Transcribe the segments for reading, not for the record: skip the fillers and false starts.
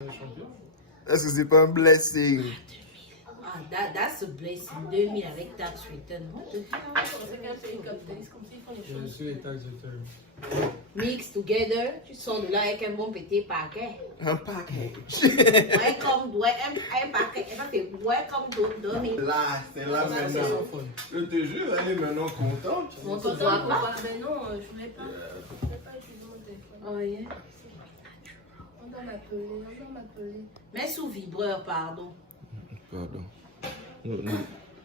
Est-ce que c'est pas un blessing? Ah, that's a blessing. 2000 avec tax return. Moi, je dis, C'est qu'un pays capitaliste comme ça, ils font les Je choses. suis les taxes de terme. mix together, tu sors de là avec un bon petit paquet. Un package. Welcome, un paquet. Ça, c'est welcome to 2000. Là, c'est là C'est maintenant. sans fun. Je te jure, elle est maintenant contente. On te Pourtant, voit pas. mais non, je voulais pas. Je voulais pas utiliser mon téléphone. Oh, yeah. On doit m'appeler. Mais sous vibreur, pardon. Pardon.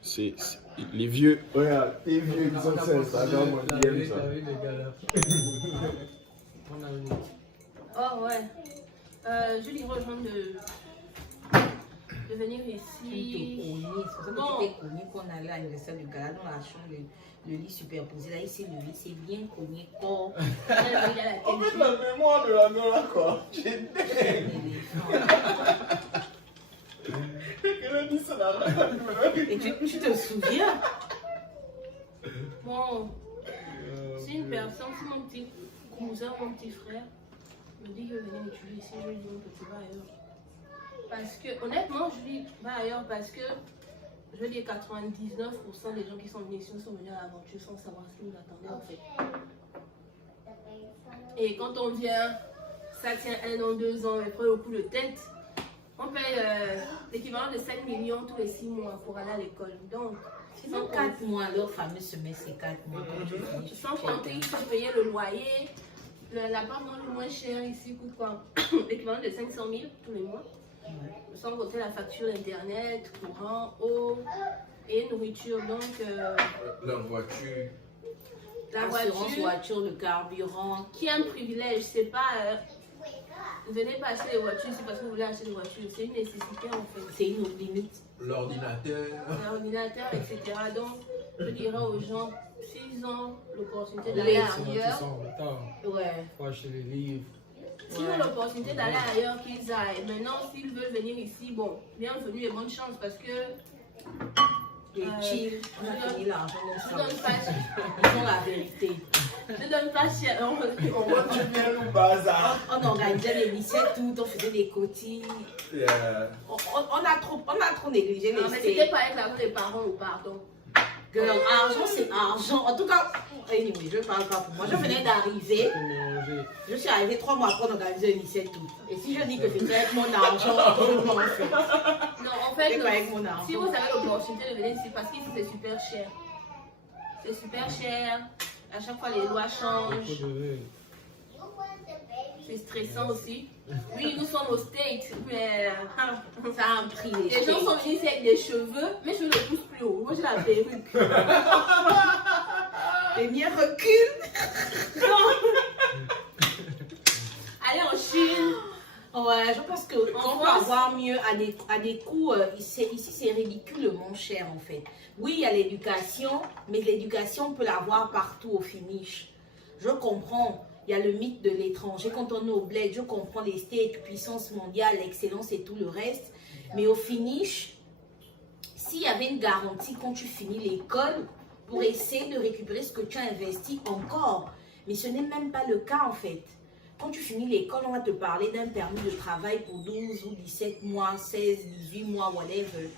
C'est les vieux. Regarde, les vieux qui sont sur Instagram, La ils aiment ça. vie, les gars là. On a une. Oh ouais. Je lui rejoins de venir Tu te ici. connais. C'est pour ça que Bon. tu t'es connu qu'on allait à l'anniversaire du gala dans la chambre, le lit superposé. Là, ici, le lit, c'est bien connu. Corps, Il y a la En fait, télé. la mémoire de la mère là, quoi. J'ai dit. l'éléphant. Elle a dit ça dans la Et tu te souviens? Bon, si une personne, si mon petit cousin, mon petit frère me dit que venez m'étudier ici, je lui dis que tu vas ailleurs. Parce que, honnêtement, je lui dis va ailleurs parce que, je veux dire, 99% des gens qui sont venus ici sont venus à l'aventure sans savoir ce qui nous attendait en fait. Et quand on vient, ça tient 1 an, 2 ans, et après le coup de tête, on paye l'équivalent de 5 millions tous les 6 mois pour aller à l'école. Donc, Ils ont 4 mois, leur fameux semestre, c'est 4 mois. Quand tu finis, sans compter, il faut payer le loyer. L'appartement le moins cher ici coûte quoi? L'équivalent de 500 000 tous les mois. Sans compter la facture d'internet, courant, eau et nourriture. Donc, La voiture. la Assurance voiture, voiture, le carburant. qui est un privilège, c'est pas. Vous venez pas acheter des voitures, c'est parce que vous voulez acheter des voitures. C'est une nécessité en fait. C'est une autre limite. L'ordinateur. L'ordinateur, etc. Donc, je dirais aux gens, s'ils ont l'opportunité Oui, d'aller Ils sont ailleurs, en retard. Ouais. Faut acheter les livres. s'ils ont l'opportunité d'aller ailleurs, qu'ils aillent. Maintenant, s'ils veulent venir ici, bon, bienvenue et bonne chance parce que Les chill, on a fini l'argent je comme donne ça. pas, Ils ont la vérité. je donne pas cher. On continue le bazar. On organisait les lycées, tout, on faisait des cotilles. Yeah. On a trop négligé Non, les mais stages. c'était pas avec l'argent des parents ou pardon. Girl, argent, c'est argent. En tout cas, anyway, je parle pas pour moi. Je venais d'arriver. Faut mélanger. Je suis arrivée 3 mois après, on organisait le lycée, tout. Et si je dis que c'était avec mon argent, je m'en fais. Non, en fait, C'est pas avec mon argent. si vous avez l'opportunité de venir ici, parce qu'ici c'est super cher. C'est super cher. À chaque fois, les lois changent. Faut de C'est stressant aussi. Oui, nous sommes aux States, mais Ça a un prix. les gens sont venus ici avec des cheveux, mais je ne le pousse plus haut. Moi, j'ai la perruque. Les miens reculent. Allez en Chine. Ouais, je pense qu'on peut France. avoir mieux à des coûts. Ici, c'est ridiculement cher en fait. Oui, il y a l'éducation, mais l'éducation, on peut l'avoir partout au finish. Je comprends. Il y a le mythe de l'étranger. Quand on est au bled, je comprends les States, puissance mondiale, l'excellence et tout le reste. Mais au finish, s'il y avait une garantie quand tu finis l'école pour essayer de récupérer ce que tu as investi encore. Mais ce n'est même pas le cas en fait. Quand tu finis l'école, on va te parler d'un permis de travail pour 12 ou 17 mois, 16, 18 mois, whatever.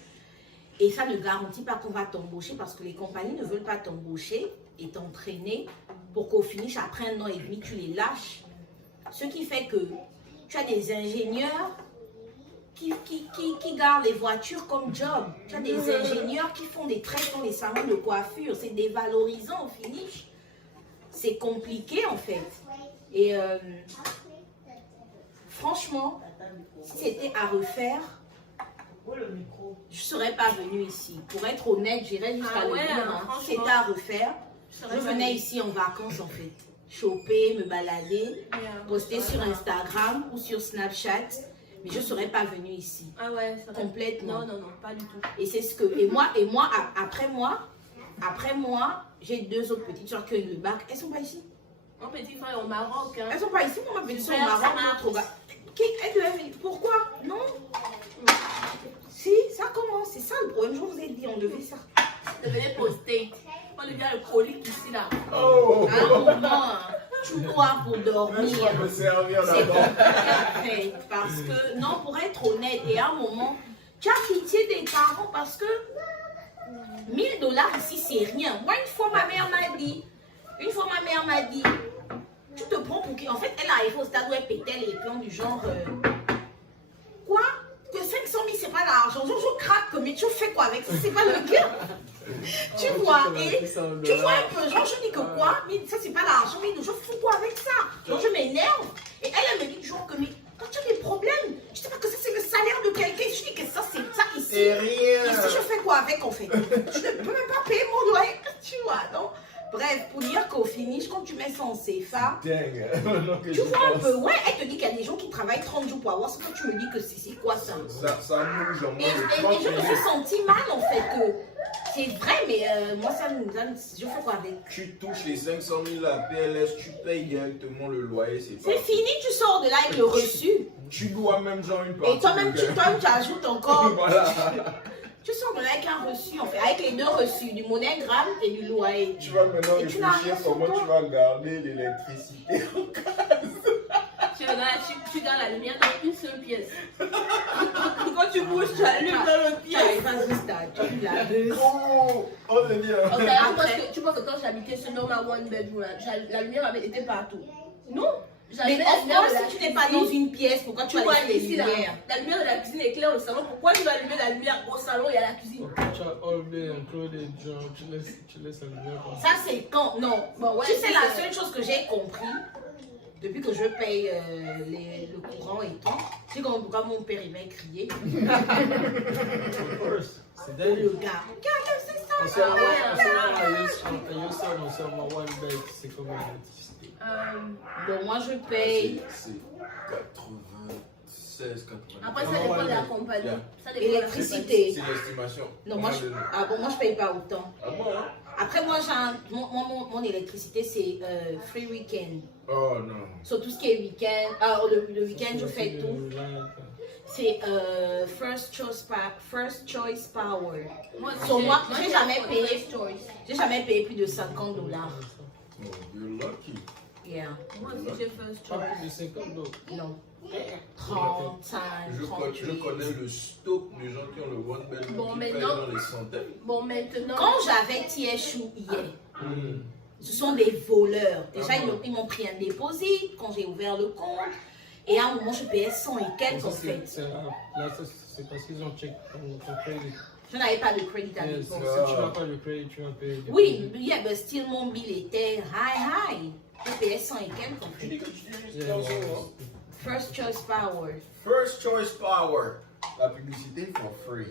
Et ça ne garantit pas qu'on va t'embaucher parce que les compagnies ne veulent pas t'embaucher et t'entraîner pour qu'au finish, après 1 an et demi, tu les lâches. Ce qui fait que tu as des ingénieurs qui gardent les voitures comme job. Tu as des ingénieurs qui font des traits dans les salons de coiffure. C'est dévalorisant au finish. C'est compliqué en fait. Et franchement, si c'était à refaire, je ne serais pas venue ici. Pour être honnête, j'irais jusqu'à Ah le ouais, dire. hein, Si franchement. c'était à refaire, serais je pas venais venue. ici en vacances en fait. Choper, me balader, poster sur Instagram ou sur Snapchat. Mais je ne serais pas venue ici. Ah ouais, ça va. Complètement. Non, pas du tout. Et c'est ce que. Après moi, j'ai 2 autres petites soeurs qui ont eu le bac. Elles sont pas ici. Mon petit frère est au Maroc. Hein. Elles sont pas ici. Moi, ma petite soeur au Super, ça Maroc, marche. notre bac. Elle devait venir. Pourquoi? Non. Si, ça commence. C'est ça le problème. Je vous ai dit, on devait ça. Je venais pour State. On devient le colique ici là. Oh! À un moment, tu soir pour dormir. Je me servir C'est d'abord. compliqué en fait. Parce que, non, pour être honnête, et à un moment, tu as pitié des parents parce que $1000 ici, c'est rien. Moi, une fois, ma mère m'a dit, tu te prends pour qui? En fait, elle arrive au stade où elle pétait les plans du genre, quoi? Que 500 000, c'est pas l'argent. Je craque, mais tu fais quoi avec ça? C'est pas le cœur. Tu vois, et tu vois un peu, genre, je dis que quoi? Mais ça, c'est pas l'argent, mais je fous quoi avec ça? Donc, je m'énerve. Et elle me dit toujours que, mais quand tu as des problèmes, je sais pas que ça, c'est le salaire de quelqu'un. Je dis que ça, c'est ça ici. C'est rien. Ici, je fais quoi avec, en fait? Je ne peux même pas payer mon loyer, tu vois, donc. Bref, pour dire qu'au finish, quand tu mets ça en CFA, tu vois un peu, ouais, elle te dit qu'il y a des gens qui travaillent 30 jours pour avoir ce que tu me dis que c'est quoi ça? Ça bouge en Et moins je me suis sentie mal en fait que c'est vrai, mais moi ça je fais quoi avec? Tu touches les 500 000 à PLS, tu payes directement le loyer, c'est pas. C'est fini, tu sors de là avec le reçu. Tu dois même genre une partie. Et toi-même, tu ajoutes encore. Voilà. Tu sors de là avec un reçu, en fait, avec les deux reçus, du MoneyGram et du loyer. Tu vas maintenant Et tu n'as réfléchir rien comment sur tu vas garder l'électricité. Tu gardes la lumière dans une seule pièce. Quand tu bouges, tu allumes dans le pied. Tu la Oh, on le dit. Tu vois que quand j'habitais ce normal one bedroom, la lumière avait été partout. Non. Mais of course, si tu n'es pas dans une pièce, pourquoi tu vois allumes les ici, lumières? la lumière de la cuisine est claire au salon. Pourquoi tu vas allumer la lumière au salon et à la cuisine? Tu as enlevé un peu les gens, tu laisses la lumière comme Ça, c'est quand? Non. Bon, ouais, Tu sais, la c'est- seule chose que j'ai compris, depuis que je paye le courant et tout, c'est pourquoi mon père il m'a crié. C'est Oh, dingue. le gars. Regarde, c'est ça. On sort one bed, c'est comme l'électricité. Donc, moi, je paye C'est 96, 80. Après, ça dépend de la compagnie. Ça dépend de la électricité. C'est l'estimation. Non, moi, je paye pas autant. Ah bon, hein? Après, moi, mon électricité, c'est free weekend. Oh non. Sur tout ce qui est week-end. Le week-end, je fais tout. C'est first choice power. Sur moi, j'ai jamais payé. J'ai jamais payé plus de $50. Oh, you're lucky. Yeah. Moi aussi, j'ai first Pas choice. plus de 50 donc. Non. 35, Je 38. connais le stock de gens qui ont le one bed Bon, qui payent maintenant- dans les centaines. Bon, maintenant. Quand j'avais TSU hier, Hmm. ce sont des voleurs. Déjà, ils m'ont pris un dépôt quand j'ai ouvert le compte. Et à un moment, je payais 100 et quelques en fait. Là, c'est parce qu'ils ont check ton crédit. Je n'avais pas de crédit à Si l'époque. tu n'as pas le crédit, tu vas payer. Oui, yeah, mais still, mon bill était high. Je payais 100 et quelques en Tu fait. dis que tu utilises dans son First choice power. First choice power. La publicité for free.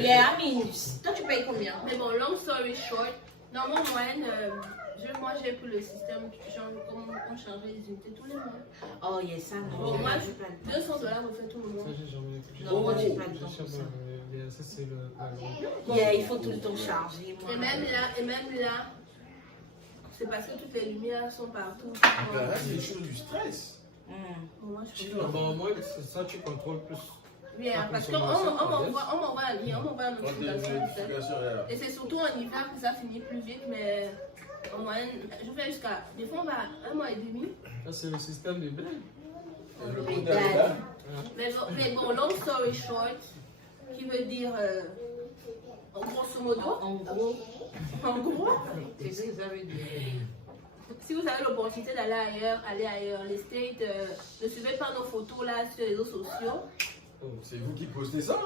Yeah, I mean, toi tu payes combien? Mais bon, long story short, dans mon moyenne, moi j'ai pris le système, genre, comme on changeait les unités tous les mois. Oh, yeah, ça non. Bon, moi, j'ai pas le temps. $200 me fait tout le mois. Ça, j'ai jamais. Non, moi j'ai pas le temps Je pour sais ça. pas, ça c'est la Yeah, il faut tout le temps charger. moi. Et même là, c'est parce que toutes les lumières sont partout. C'est des choses du stress. Bon, moi, je Non, bon, moi, ça, tu contrôles plus. Bien, parce qu'on m'envoie un lien, on m'envoie une notification. Et c'est surtout en hiver que ça finit plus vite, mais en moyenne, je fais jusqu'à. Des fois, on va à 1 mois et demi. Ça, c'est le système de blague. Mais bon, long story short, qui veut dire, en grosso modo, En gros, c'est ce que ça veut dire. Si vous avez l'opportunité d'aller ailleurs, allez ailleurs. Les States, ne suivez pas nos photos là sur les réseaux sociaux. C'est vous qui postez ça?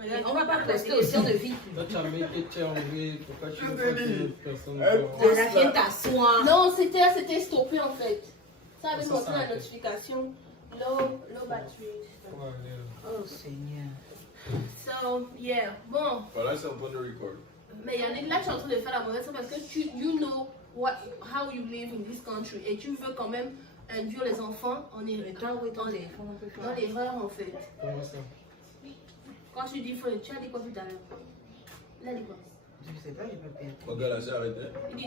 on va pas poster aussi, on ne vit plus. Toi, tu as mis que tu as enlevé. Pourquoi tu Je veux te pas dis. que l'autre personne Elle voit? poste La vienne t'asseoir. Non, c'était stoppé en fait. Ça avait Ça, montré ça la arrête. notification. Low battery. Ouais, yeah. Oh Seigneur. So, yeah. Bon, Voilà, c'est un point de record. mais Yannick, là, tu es en train de faire la mauvaise chose parce que you know how you live in this country et tu veux quand même induire les enfants en Et erreur. toi, où est ton téléphone? On peut Dans faire. l'erreur en fait. Comment ça? Quand tu dis faut, tu as dit quoi tout à l'heure? Il a dit quoi? Je sais pas, j'ai pas payé. Regarde, là, c'est arrêté. Il dit,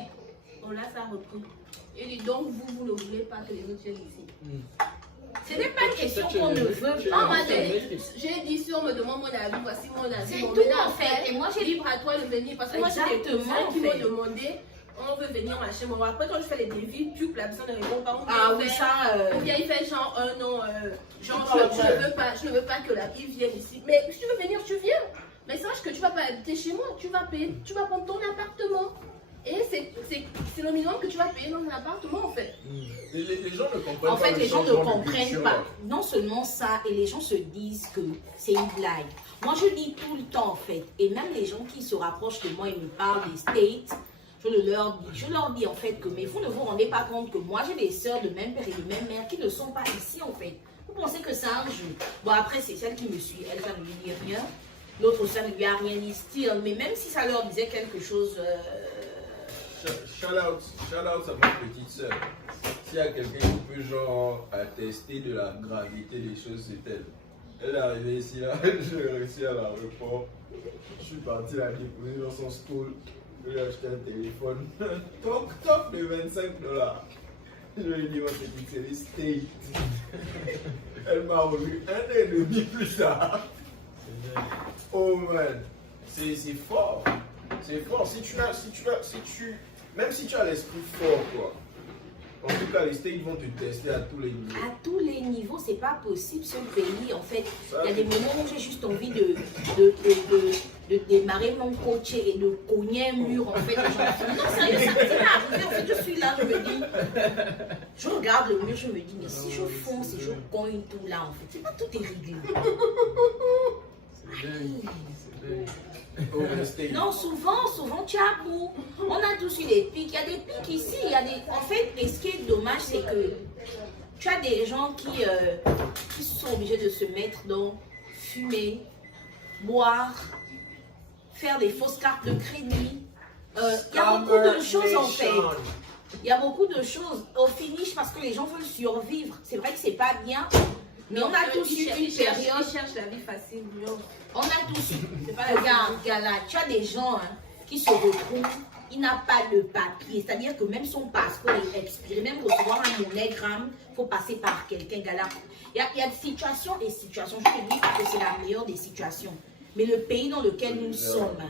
oh là, ça a repris. Il dit donc vous ne voulez pas que les autres viennent ici. Ce n'est pas une question qu'on ne veut Non, pas. moi j'ai dit si on me demande mon avis, voici mon avis. C'est Bon, tout maintenant, en fait. Et moi j'ai libre à toi de venir parce que moi j'ai des Exactement, cousins qui en fait. m'ont demandé on veut venir machin. Bon, après, quand je fais les devis, tu la personne ne répond pas. Ah oui, ça. Ou bien il fait genre, non, genre, je ne veux pas que la vie vienne ici. Mais si tu veux venir, tu viens. Mais sache que tu ne vas pas habiter chez moi. Tu vas payer, tu vas prendre ton appartement. Et c'est le minimum que tu vas payer dans un appartement en fait. Les gens ne comprennent pas. En fait, le les gens ne changement de comprennent culture. pas. Non seulement ça, et les gens se disent que c'est une blague. Moi, je dis tout le temps en fait, et même les gens qui se rapprochent de moi et me parlent des States, je leur dis en fait que, mais vous ne vous rendez pas compte que moi j'ai des sœurs de même père et de même mère qui ne sont pas ici en fait. Vous pensez que c'est un jeu. Bon, après, c'est celle qui me suit, elle, ça ne lui dit rien. L'autre, ça ne lui a rien dit, still. Mais même si ça leur disait quelque chose. Shout out à ma petite soeur. S'il y a quelqu'un qui peut genre attester de la gravité des choses, c'est elle. Elle est arrivée ici là, j'ai réussi à l'aéroport. Je suis parti la déposer dans son stall. Je lui ai acheté un téléphone. Top de $25. Je lui ai dit, ma petite, c'est les States. Elle m'a revu 1 an et demi plus tard. Oh man, c'est fort. C'est fort. Même si tu as l'esprit fort, quoi. En tout cas, les States vont te tester à tous les niveaux. À tous les niveaux, c'est pas possible ce pays. En fait, il y a des moments où j'ai juste envie de démarrer mon coach et de cogner un mur. En fait, non, sérieux, ça m'est arrivé. En fait, je suis là, je me dis, je regarde le mur, je me dis, mais si je fonce et je cogne tout là, en fait, c'est pas tout est réglé. Oh, les States. Non, souvent, tu as beau. On a tous eu des pics. Il y a des pics ici. En fait, et ce qui est dommage, c'est que tu as des gens qui sont obligés de se mettre dans fumer, boire, faire des fausses cartes de crédit. Il y a beaucoup de choses en fait. Il y a beaucoup de choses au finish parce que les gens veulent survivre. C'est vrai que c'est pas bien. Mais on a tous eu une période. Ils cherchent la vie facile. On a tous eu. Regarde, là, tu as des gens qui se retrouvent, il n'a pas de papier. C'est-à-dire que même son passeport est expiré, même recevoir un MoneyGram, il faut passer par quelqu'un, gars. Il y a des situations et situations. Je ne dis pas que c'est la meilleure des situations. Mais le pays dans lequel nous sommes,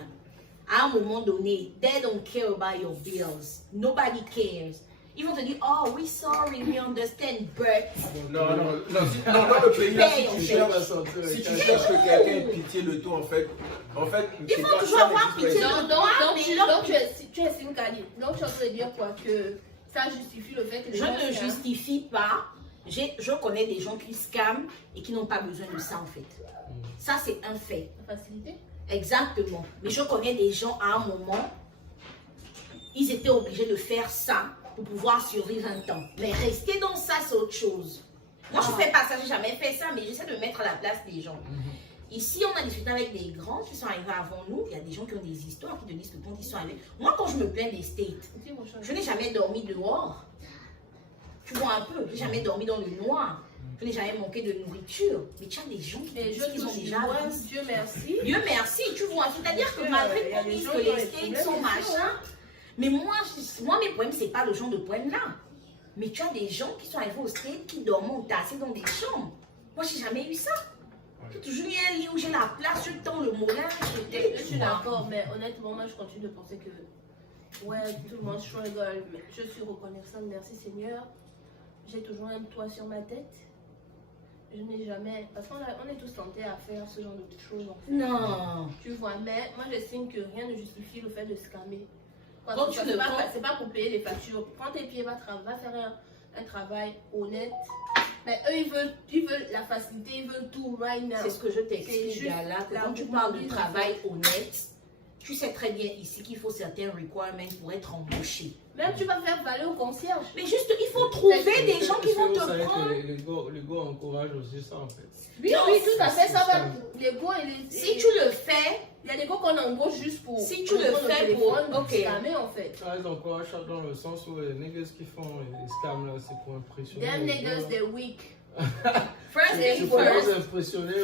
à un moment donné, they don't care about your bills. Nobody cares. Ils vont te dire, oh, we sorry, we understand, but... Non, dans le pays là, si tu cherches que quelqu'un ait pitié de toi, en fait, il faut toujours avoir pitié de toi. Donc, tu es Simkali. Donc, tu es en train de dire quoi? Que ça justifie le fait que les Je gens ne justifie pas. Je connais des gens qui scamment et qui n'ont pas besoin de ça, en fait. Ça, c'est un fait. La facilité? Exactement. Mais je connais des gens, à un moment, ils étaient obligés de faire ça pour pouvoir survivre un temps. Mais rester dans ça, c'est autre chose. Moi, je ne fais pas ça, je n'ai jamais fait ça, mais j'essaie de mettre à la place des gens. Ici, on a discuté avec des grands qui sont arrivés avant nous. Il y a des gens qui ont des histoires, qui te disent que quand ils sont arrivés. Moi, quand je me plains des States, je n'ai jamais dormi dehors. Tu vois un peu, je n'ai jamais dormi dans le noir. Je n'ai jamais manqué de nourriture. Mais tu as des gens qui ont déjà vu. Dieu merci. Dieu merci, tu vois. C'est-à-dire que malgré qu'on dise que les States sont machin, mais moi mes poèmes, c'est pas le genre de poèmes là. Mais tu as des gens qui sont arrivés aux States qui dorment entassés dans des chambres. Moi, j'ai jamais eu ça. J'ai toujours eu un lit où j'ai la place, je tends le moulin. Je suis d'accord, mais honnêtement, moi, je continue de penser que ouais, tout le monde struggle, mais je suis reconnaissante. Merci Seigneur. J'ai toujours un toit sur ma tête. Je n'ai jamais... Parce qu'on est tous tentés à faire ce genre de choses. En fait. Non. Tu vois, mais moi, j'estime que rien ne justifie le fait de scammer. C'est pas pour payer les factures. Prends tes pieds, va faire un travail honnête. Mais eux, ils veulent la facilité, ils veulent tout right now. C'est ce que je t'explique, là. Quand tu parles de travail honnête, tu sais très bien ici qu'il faut certains requirements pour être embauché. Même tu vas faire valer au concierge. Mais juste, il faut trouver des gens qui vont te prendre. Les gars encouragent aussi ça en fait. Oui, tout à fait, ça va. Les gars et les... Si tu le fais, il y a des gars qu'on embauche juste pour... Si tu le fais pour... Ok. Scammer en fait. Ah, ils encouragent ça dans le sens où les niggas qui font les scams là, c'est pour impressionner. Them niggas, they're weak. First thing pour first. impressionner.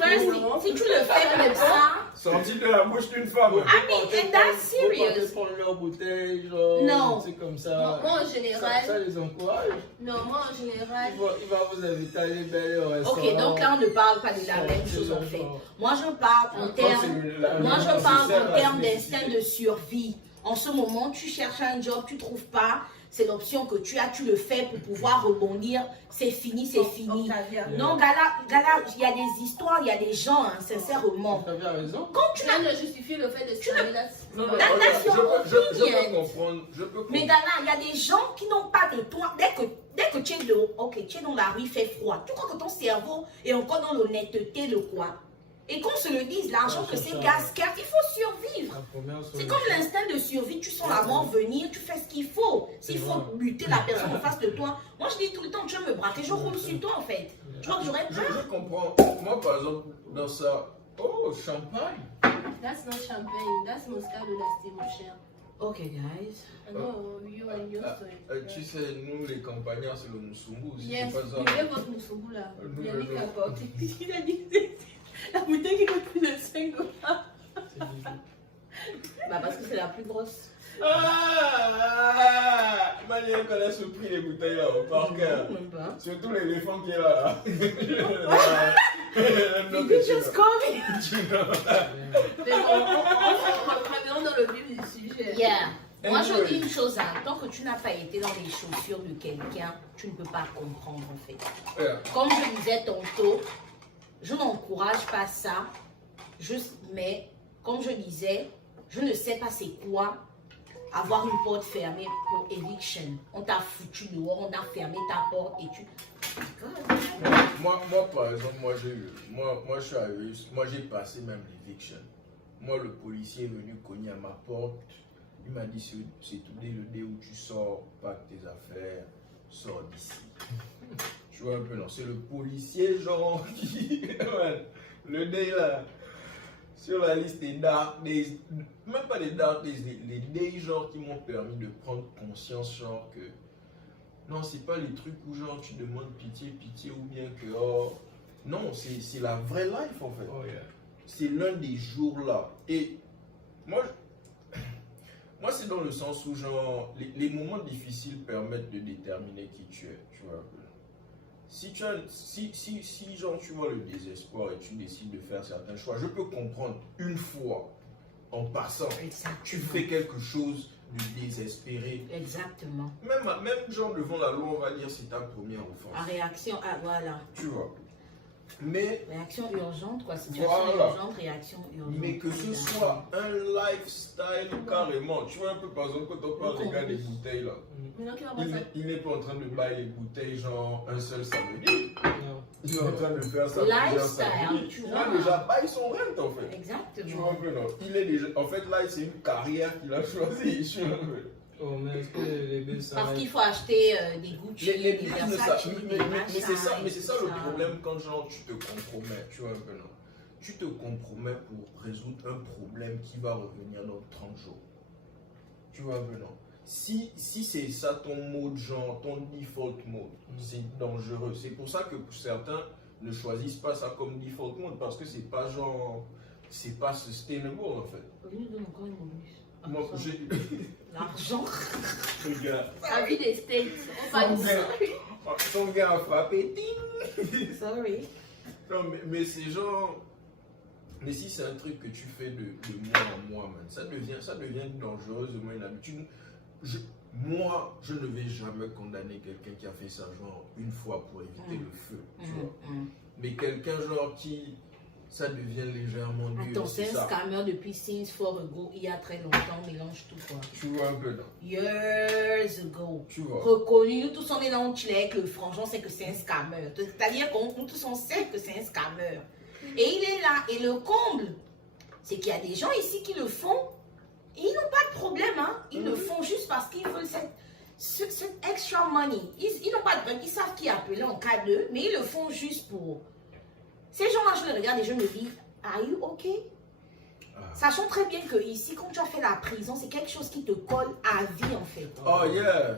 Si tu le fais comme ça... Sorti de la bouche d'une femme. I mean, and that's serious. Ils prendre leur bouteille, genre, non. C'est comme ça. Moi, en général... Ça les encourage. Non, moi, en général... Il va vous inviter à aller belle au restaurant. Ok, donc là, on ne parle pas de la même chose en fait. Moi, je parle en termes d'instinct de survie. En ce moment, tu cherches un job, tu ne trouves pas. C'est l'option que tu as, tu le fais pour pouvoir rebondir. C'est fini, c'est fini. Octavia. Non, Gala, il y a des histoires, il y a des gens, hein, sincèrement. Tu avais raison. Quand tu Tu viens de justifier le fait de se terminer là. Non, Là, sur mon je peux opinion. comprendre. Je peux Mais comprendre. Gala, il y a des gens qui n'ont pas de toi. Dès que tu es tu es dans la rue, il fait froid. Tu crois que ton cerveau est encore dans l'honnêteté, le quoi? Et qu'on se le dise, l'argent Ouais, que c'est c'est ça. gascarte, il faut survivre. La première C'est solution. comme l'instinct de survie, tu sens la mort venir, tu fais ce qu'il faut. S'il C'est faut vrai. buter la personne en face de toi, moi je dis tout le temps, tu vas me braquer, je roule sur toi en fait. Tu vois que j'aurais peur. Je comprends. Moi, par exemple, dans ça. Oh, champagne. That's not champagne, that's Moscato d'Asti, mon cher. Ok, guys. I know you and your story. Tu sais, nous, les campagnards, c'est le Moussumbu. Si Yes, c'est pas ça. buvez votre moussoumbou là. Nous, Il a le dit nom. qu'apporter. Il a dit que c'est la bouteille qui coûte plus de 5 $. C'est difficile. Bah parce que c'est la plus grosse. Ah! Manuel connaît ce prix des bouteilles là, par cœur. Même pas. Surtout l'éléphant qui est là. Did you just call me? Mais revenons dans le vif du sujet. Yeah. Moi je Anyway. dis une chose, hein, tant que tu n'as pas été dans les chaussures de quelqu'un, tu ne peux pas comprendre en fait. Yeah. Comme je disais tantôt, je n'encourage pas ça, mais comme je disais, je ne sais pas c'est quoi avoir une porte fermée pour eviction. On t'a foutu dehors, on a fermé ta porte et tu... Moi, par exemple, moi, je suis arrivé, moi, j'ai passé même l'éviction. Moi, le policier est venu cogner à ma porte. Il m'a dit, c'est tout le dé où tu sors, pack tes affaires, sors d'ici. Tu vois un peu, non? C'est le policier, genre, qui... Ouais, le dé, là, sur la liste des dark days, même pas les dark days, les days, genre, qui m'ont permis de prendre conscience, genre, que... Non, c'est pas les trucs où, genre, tu demandes pitié, ou bien que, oh... Non, c'est la vraie life, en fait. Oh, yeah. C'est l'un des jours là. Et moi, c'est dans le sens où genre les moments difficiles permettent de déterminer qui tu es, tu vois. Si genre tu vois le désespoir et tu décides de faire certains choix, je peux comprendre une fois en passant, tu fais quelque chose de désespéré. Exactement. Même genre devant la loi, on va dire c'est ta première offense. En réaction, ah voilà. Tu vois. Mais Réaction urgente, quoi. Situation Voilà. urgente, réaction urgente. Mais que ce soit un lifestyle carrément. Tu vois un peu par exemple quand on parle des gars des bouteilles là. Maintenant qu'il va voir ça. Il n'est pas en train de bailler les bouteilles genre un seul samedi. Non. Il est en train de faire ça Lifestyle, samedi. tu Il vois. a déjà baillé son rent en fait. Tu vois Exactement. un peu non. Il est déjà. En fait là c'est une carrière qu'il a choisie. Tu vois un peu. Oh, mais est-ce que les billes, ça Parce va qu'il être... faut acheter des Gucci, Les des billes ne Versace, savent- des mais c'est ça, machins, mais c'est ça tout le problème quand genre tu te compromets, tu vois un peu non. Tu te compromets pour résoudre un problème qui va revenir dans 30 jours. Tu vois un peu non. Si c'est ça ton mode genre, ton default mode, c'est dangereux. C'est pour ça que certains ne choisissent pas ça comme default mode parce que c'est pas genre, c'est pas sustainable en fait. Lui, il donne encore une bonus. Ah, Moi, ça. j'ai L'argent. regarde. La vie des States. On parle de ça. Ton gars a frappé, ting. Sorry. Non, mais c'est genre. Mais si c'est un truc que tu fais de mois en mois, man, ça devient dangereusement une habitude. Moi, je ne vais jamais condamner quelqu'un qui a fait ça, genre, une fois pour éviter le feu, tu vois. Mais quelqu'un, genre, qui. Ça devient légèrement dur. Attends, c'est un ça. scammer depuis Since For Ago, il y a très longtemps, mélange tout quoi. Tu vois un peu, non? Years ago. Tu vois. Reconnu, nous tous on est dans le chile avec le franchement, c'est que c'est un scammer. C'est-à-dire qu'on nous tous on sait que c'est un scammer. Et il est là. Et le comble, c'est qu'il y a des gens ici qui le font. Et ils n'ont pas de problème, hein. Ils le font juste parce qu'ils veulent cette extra money. Ils n'ont pas de problème. Ils savent qui appeler en cas de, mais ils le font juste pour. Ces gens-là, je les regarde et je me dis, are you okay? Sachant très bien que ici, quand tu as fait la prison, c'est quelque chose qui te colle à vie en fait. Oh yeah,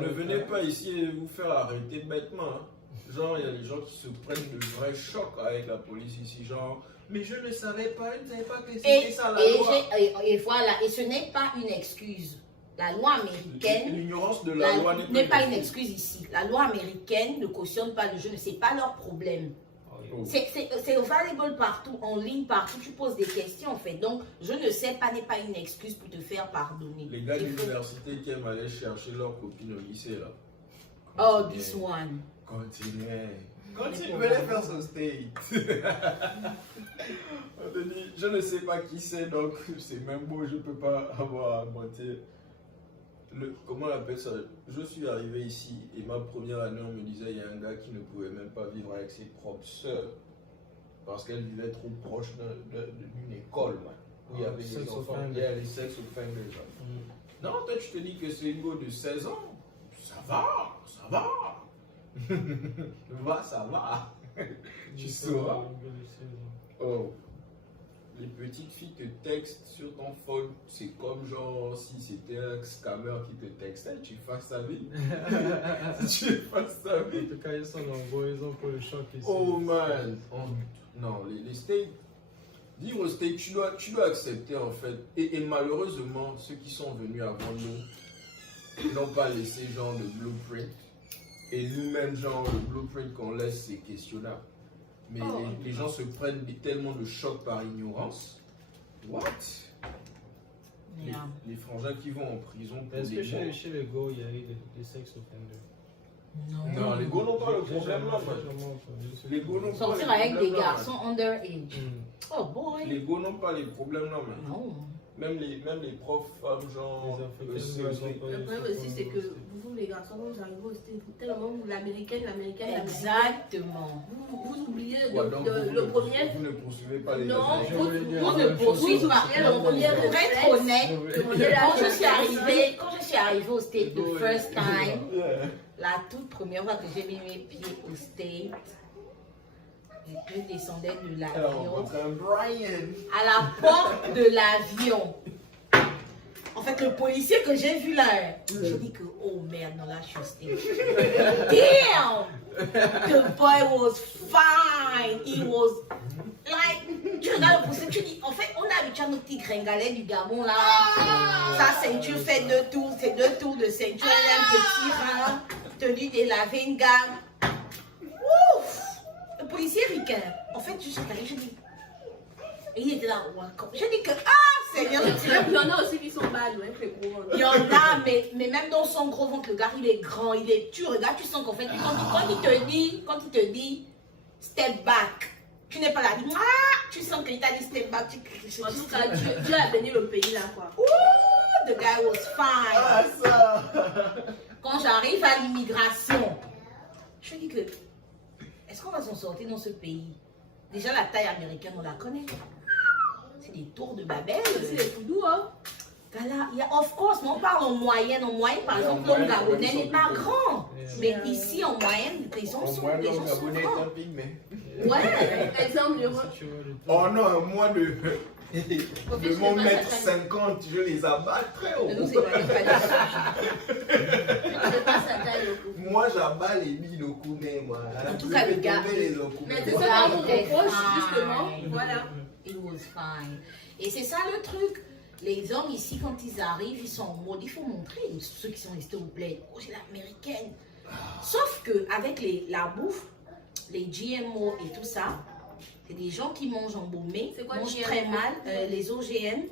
ne venez pas ici et vous faire arrêter bêtement. Hein. Genre, il y a des gens qui se prennent de vrais chocs avec la police ici. Genre, mais je ne savais pas, je ne savais pas que c'était ça la loi. Et voilà, et ce n'est pas une excuse. La loi américaine L'ignorance de la loi n'est pas une excuse ici. La loi américaine ne cautionne pas le jeu, c'est pas leur problème. Oh, C'est valable partout, en ligne, partout. Tu poses des questions, en fait. Donc, je ne sais pas n'est pas une excuse pour te faire pardonner. Les gars de l'université qui aiment aller chercher leur copine au lycée, là. Oh, this one. Continuez. Continuez à faire ce state. On te dit, je ne sais pas qui c'est, donc c'est même beau, je ne peux pas avoir à mentir. Comment on appelle ça? Je suis arrivé ici et ma première année, on me disait il y a un gars qui ne pouvait même pas vivre avec ses propres sœurs parce qu'elle vivait trop proche d'une école où il y avait des enfants, il y a les sex offenders. Non, toi tu te dis que c'est une go de 16 ans. Ça va. Ça va. Tu sauras. Oh. Les petites filles te textent sur ton phone, c'est comme genre si c'était un scammer qui te textait, tu fasses ta vie. Tu fasses ta vie. En tout cas, ils sont nombreux, ils ont pour le choc ici. Oh man. Non, les States, vivre aux States, tu dois accepter en fait. Et malheureusement, ceux qui sont venus avant nous n'ont pas laissé genre le blueprint. Et nous-mêmes, genre, le blueprint qu'on laisse, c'est questionnable. Mais les gens se prennent tellement de choc par ignorance. What? Les frangins qui vont en prison pour est-ce des que mots. chez les go, il y a eu des sex offenders? Non, les go n'ont pas le problème là, man. Les go n'ont pas Sortir les avec des problèmes là, garçons underage. Oh boy. Les go n'ont pas les problèmes là, man. Non. Même les profs femmes, genre. Les Africains, Le problème aussi, c'est que vous, les garçons, vous arrivez au stade, tellement l'américaine. Exactement. Vous oubliez Ouais, donc le premier. vous ne poursuivez pas les Non, Africains. On ne poursuit pas. Pour être honnête, quand je suis arrivée au States the first time, la toute première fois que j'ai mis mes pieds au States, je descendais de l'avion. À la porte de l'avion. En fait, le policier que j'ai vu là, j'ai dit que, oh merde, non, là, je suis au States. Damn! The boy was fine. He was like, tu regardes le policier, tu dis, en fait, on a habitué à nos petits gringalets du Gabon là. Sa ceinture fait 2 tours, c'est 2 tours de ceinture, elle a un petit rein, tenue délavée, une gamme. Ouf! Le policier ricain. En fait, je suis allée, je dis, et il était là, je dis que, Seigneur, Il y en a aussi qui sont bad, ouais, très gros. il y en a, mais même dans son gros ventre, le gars, il est grand, tu regardes, tu sens qu'en fait, quand il te dit, step back, tu n'es pas là, tu sens qu'il t'a dit step back, En tout cas, Dieu a béni le pays là, quoi. Ouh, the guy was fine. Quand j'arrive à l'immigration, je me dis que, est-ce qu'on va s'en sortir dans ce pays? Déjà, la taille américaine, on la connaît. C'est des tours de Babel. C'est des foudous, hein. Voilà, of course, mais on parle en moyenne. En moyenne, par exemple, l'homme gabonais n'est pas grand. Mais ici, en moyenne, les gens sont grands. Ouais. Exemple, Oh non, moi de mon mètre 50, je les abats très haut. Nous, c'est pas c'est pas sa taille, le Moi, j'abats les Bilokouné, moi. En tout cas, le gars. Mais c'est ça qu'on reproche, justement. Voilà. It was fine. Et c'est ça le truc. Les hommes ici, quand ils arrivent, ils sont en mode, il faut montrer, ceux qui sont restés au bled, oh j'ai l'américaine. Sauf qu'avec la bouffe, les GMO et tout ça, c'est des gens qui mangent embaumé, mangent GMO? très mal, les OGM.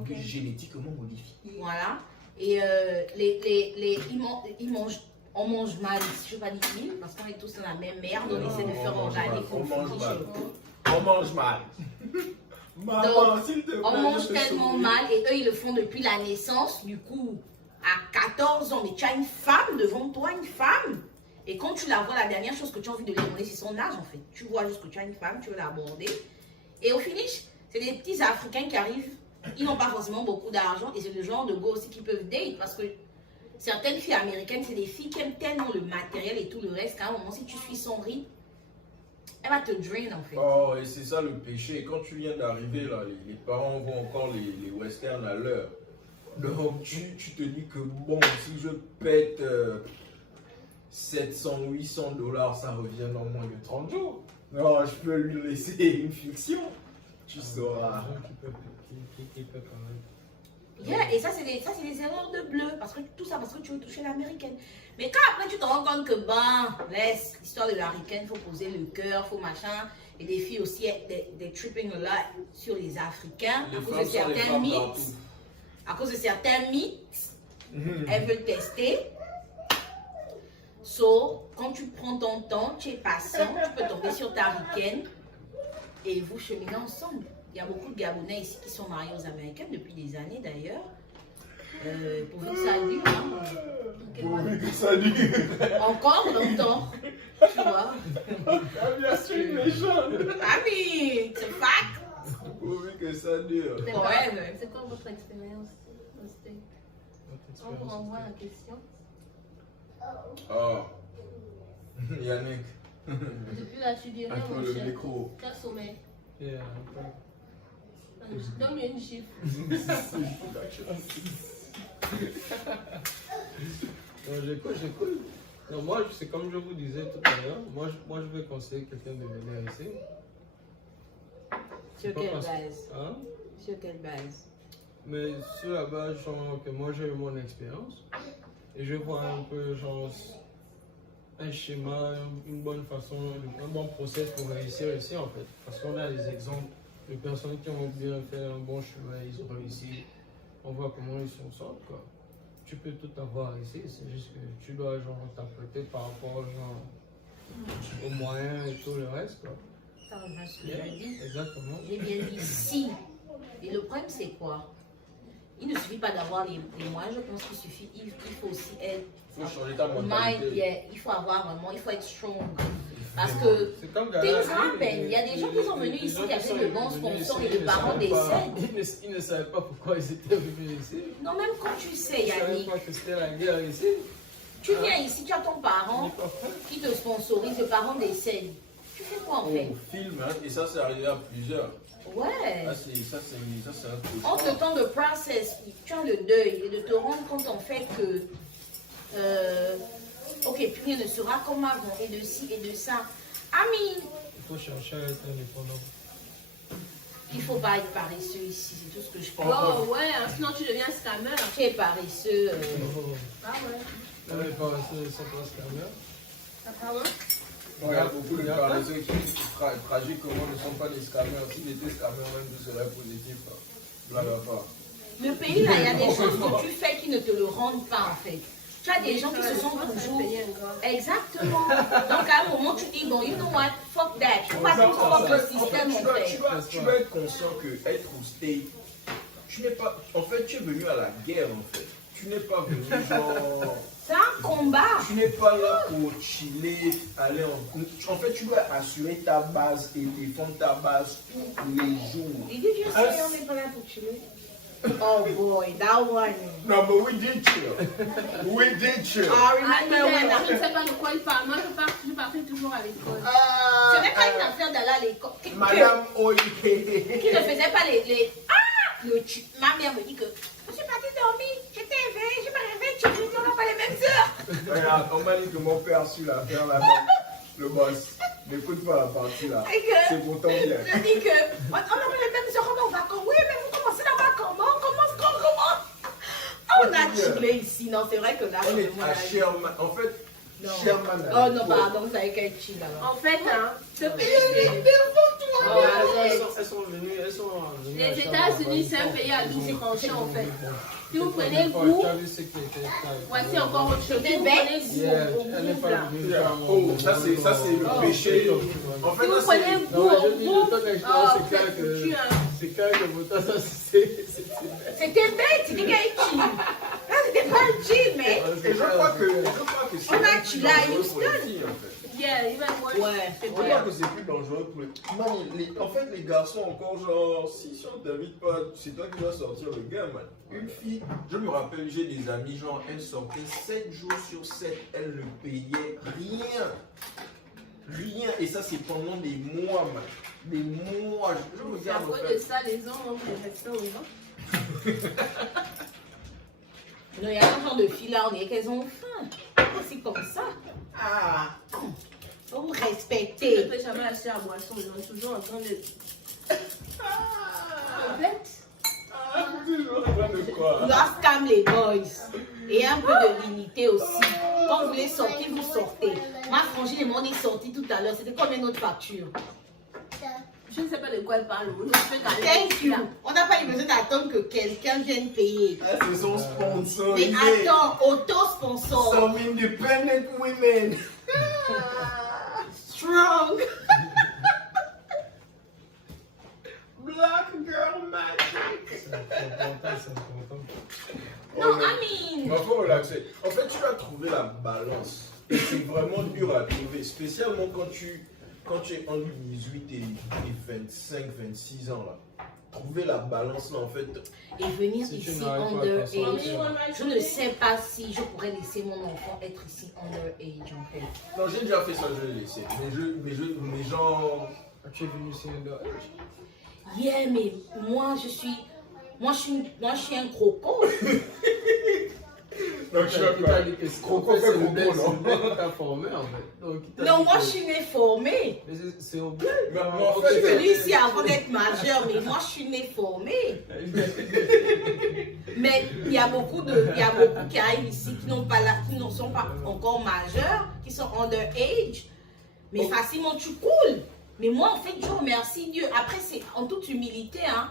Okay. Génétiquement modifié. Voilà. Et on mange mal, je ne vais pas dire il, parce qu'on est tous dans la même merde, on essaie de faire organique. On mange mal. On mange mal. Donc, on mange tellement mal et eux ils le font depuis la naissance. Du coup, à 14 ans, mais tu as une femme devant toi, une femme. Et quand tu la vois, la dernière chose que tu as envie de lui demander, c'est son âge en fait. Tu vois juste que tu as une femme, tu veux l'aborder. Et au finish, c'est des petits Africains qui arrivent, ils n'ont pas forcément beaucoup d'argent et c'est le genre de gars aussi qui peuvent date parce que certaines filles américaines, c'est des filles qui aiment tellement le matériel et tout le reste qu'à un moment, si tu suis son rythme, elle va te drain en fait. Oh, et c'est ça le péché. Quand tu viens d'arriver, là, les parents vont encore les westerns à l'heure. Donc, tu te dis que bon, si je pète 700, 800 $, ça revient dans moins de 30 jours. Non, je peux lui laisser une fiction. Tu sauras. Qui peut quand même. Yeah, et ça, c'est des erreurs de bleu. Parce que tout ça, parce que tu veux toucher l'américaine. Mais quand après, tu te rends compte que, laisse l'histoire de l'américaine, il faut poser le cœur, il faut machin. Et des filles aussi, des tripping là sur les Africains. Les À cause de femmes sont les certains femmes mythes. partout. À cause de certains mythes, elles veulent tester. So, quand tu prends ton temps, tu es patient, tu peux tomber sur ta ricaine et vous cheminez ensemble. Il y a beaucoup de Gabonais ici qui sont mariés aux Américaines depuis des années d'ailleurs. Pourvu que ça dure. Hein. Pourvu que ça dure. Encore longtemps. Tu vois. Ah bien sûr, méchant. Ah oui, c'est fact. Pourvu que ça dure. C'est Ouais, c'est quoi votre expérience au States? On vous renvoie la question. Oh. Yannick. Depuis là, tu dis rien, Attends mon le cher. micro. Quel sommeil? Yeah, Donne-moi une chiffre. non, j'écoute. Non, moi, c'est comme je vous disais tout à l'heure, moi, je vais conseiller quelqu'un de venir ici. Sur Pas quelle parce- base? Hein? Sur quelle base? Mais sur la base, genre, que moi j'ai eu mon expérience et je vois un peu, genre, un schéma, une bonne façon, un bon process pour réussir ici en fait. Parce qu'on a des exemples de personnes qui ont bien fait un bon chemin, ils ont réussi. On voit comment ils s'en sortent quoi. Tu peux tout avoir ici, c'est juste que tu dois genre t'apprêter par rapport genre, aux moyens et tout le reste quoi. Ça rejoint ce que j'ai dit. Exactement. J'ai bien dit si. Et le problème, c'est quoi? Il ne suffit pas d'avoir les moyens, je pense qu'il suffit, il faut aussi être Il faut changer ta mind, mentalité. yeah, il faut avoir vraiment, il faut être strong. Parce que C'est comme things happen. Il y a des gens qui sont venus ici, il y avait de bons sponsors et les parents décèdent. Ils ne savaient pas pourquoi ils étaient venus ici. Non, même quand tu sais, Ils ne savaient Yannick, pas que c'était la guerre ici. tu viens ici, tu as ton On parent n'est pas prêt. qui te sponsorise, le parent décède. Tu fais quoi en fait? On filme, hein, et ça, c'est arrivé à plusieurs. Ouais. Ça, c'est un peu. Entre le temps de process, tu as le deuil et de te rendre compte en fait que ok, plus rien ne sera comme avant et de ci et de ça. Ami, Il faut chercher à être indépendant. il faut pas être paresseux ici, c'est tout ce que je pense. Oh ouais, sinon tu deviens scammer. Tu es paresseux. Ah ouais. On n'est pas resté sans place carrière. Ah, pardon? Ouais, il y a beaucoup de paresseux qui tragiquement ne sont pas des scammers. S'ils étaient scammers, même ce serait positif. Blablabla. Le pays là, il y a des choses que tu fais qui ne te le rendent pas en fait. Tu as des gens qui se sont toujours. Exactement. Donc à un moment, tu dis, bon, you know what, fuck that. Tu vas tout fuck le système en fait. Tu dois être conscient que être au state, tu n'es pas. En fait, tu es venu à la guerre en fait. Tu n'es pas venu genre. C'est un combat. Tu n'es pas là pour chiller, aller en. En fait, tu dois assurer ta base et défendre ta base tous les jours. Did you just say on n'est pas là pour chiller? Oh boy, that one. No, but we did chill. We did chill. I Ah, remember when je ne sais pas de quoi il parle. Moi, je partais toujours à l'école. ce n'est pas une affaire d'aller à l'école. Madame Qui Oye. ne faisait pas les... Ah! Ma mère me dit que je suis partie dormir, j'étais éveillée, je me réveille, tu dis, on n'a pas les mêmes heures. Regarde, on m'a dit que mon père a su la faire là. Le boss. N'écoute pas la partie là. Et que- C'est pour ton bien. Je dis que on n'a pas les mêmes heures, on va quand? Oui, mais vous commencez là-bas comment? Comment? Ah, on a chillé ici, non, c'est vrai que là, On est moi, à là, Sherman. En fait, non. Sherman. Oh non, pardon, vous savez qu'elle chill là-bas. En fait, hein, ce pays, Elles sont venues. les États-Unis, c'est un pays à double tranchant en fait. Si vous prenez Tu goût, as vu ce qui était voici encore autre chose. Si vous bête. prenez goût Yeah, au elle n'est goût, pas là. venue faire Oh, ça c'est le péché. En fait, Si vous là, prenez c'est. goût Non, mais au je dis, goût, de ton expérience, oh, c'est clair c'est que. foutu, hein. C'est clair que votre ça, c'était. C'était bête, c'était qu'elle chill. Là, c'était pas le chill, mais... Et je crois que c'est. On a chillé à dangereux Houston. pour les filles, en fait. Yeah, even worse. Ouais, Je crois que c'est plus dangereux pour les. Man, en fait, les garçons, encore genre, si on t'invite pas, c'est toi qui dois sortir le gars, man. Une fille, je me rappelle, j'ai des amis, genre, elle sortait 7 jours sur 7, elle ne payait rien. Rien. Et ça, c'est pendant des mois, man. Des mois. Je me C'est à regarde, en cause de fait. ça, les hommes ont des restants aux gens. Non, il y a un genre de filles là, on dirait qu'elles ont faim. C'est comme ça. Ah! Faut vous Tu ne respecter. peux jamais acheter à boisson, ils sont toujours en train de. En fait, Toujours en train de On quoi? doit scam les boys. Et un peu de dignité aussi. Quand vous voulez sortir, vous sortez. Ma frangine et moi, on est sortis tout à l'heure. C'était combien notre facture? Je ne sais pas de quoi elle parle. Je fais quand Thank you. On n'a pas eu besoin d'attendre que quelqu'un vienne payer. Ah, c'est son sponsor. Mais il est attends, auto-sponsor. Some independent women. Strong. Black girl magic. C'est important, c'est important. Non, I mean. Il faut relaxer. En fait, tu dois trouver la balance. Et c'est vraiment dur à trouver. Spécialement quand tu es entre 18 et 25, 26 ans. Là. Trouver la balance là, en fait. Et venir Si tu ici n'arrives pas à underage. t'en Je ne sais pas si je pourrais laisser mon enfant être ici underage en fait. Non, j'ai déjà fait ça, je l'ai laissé. Mais genre. Tu es venu ici underage? Yeah, mais moi je suis un croco. Donc, Il t'a dit que c'est Croco fait c'est le Croco, mec non? qui t'a formé en fait. Donc, il t'a Non, dit moi que- je suis née formée. Mais c'est au Mais en Je fait, suis venue ici avant d'être majeure, mais moi je suis née formée. Mais il y a beaucoup qui arrivent ici qui ne sont pas encore majeurs, qui sont underage. Mais facilement tu coules. Mais moi en fait je remercie Dieu. Après c'est en toute humilité hein.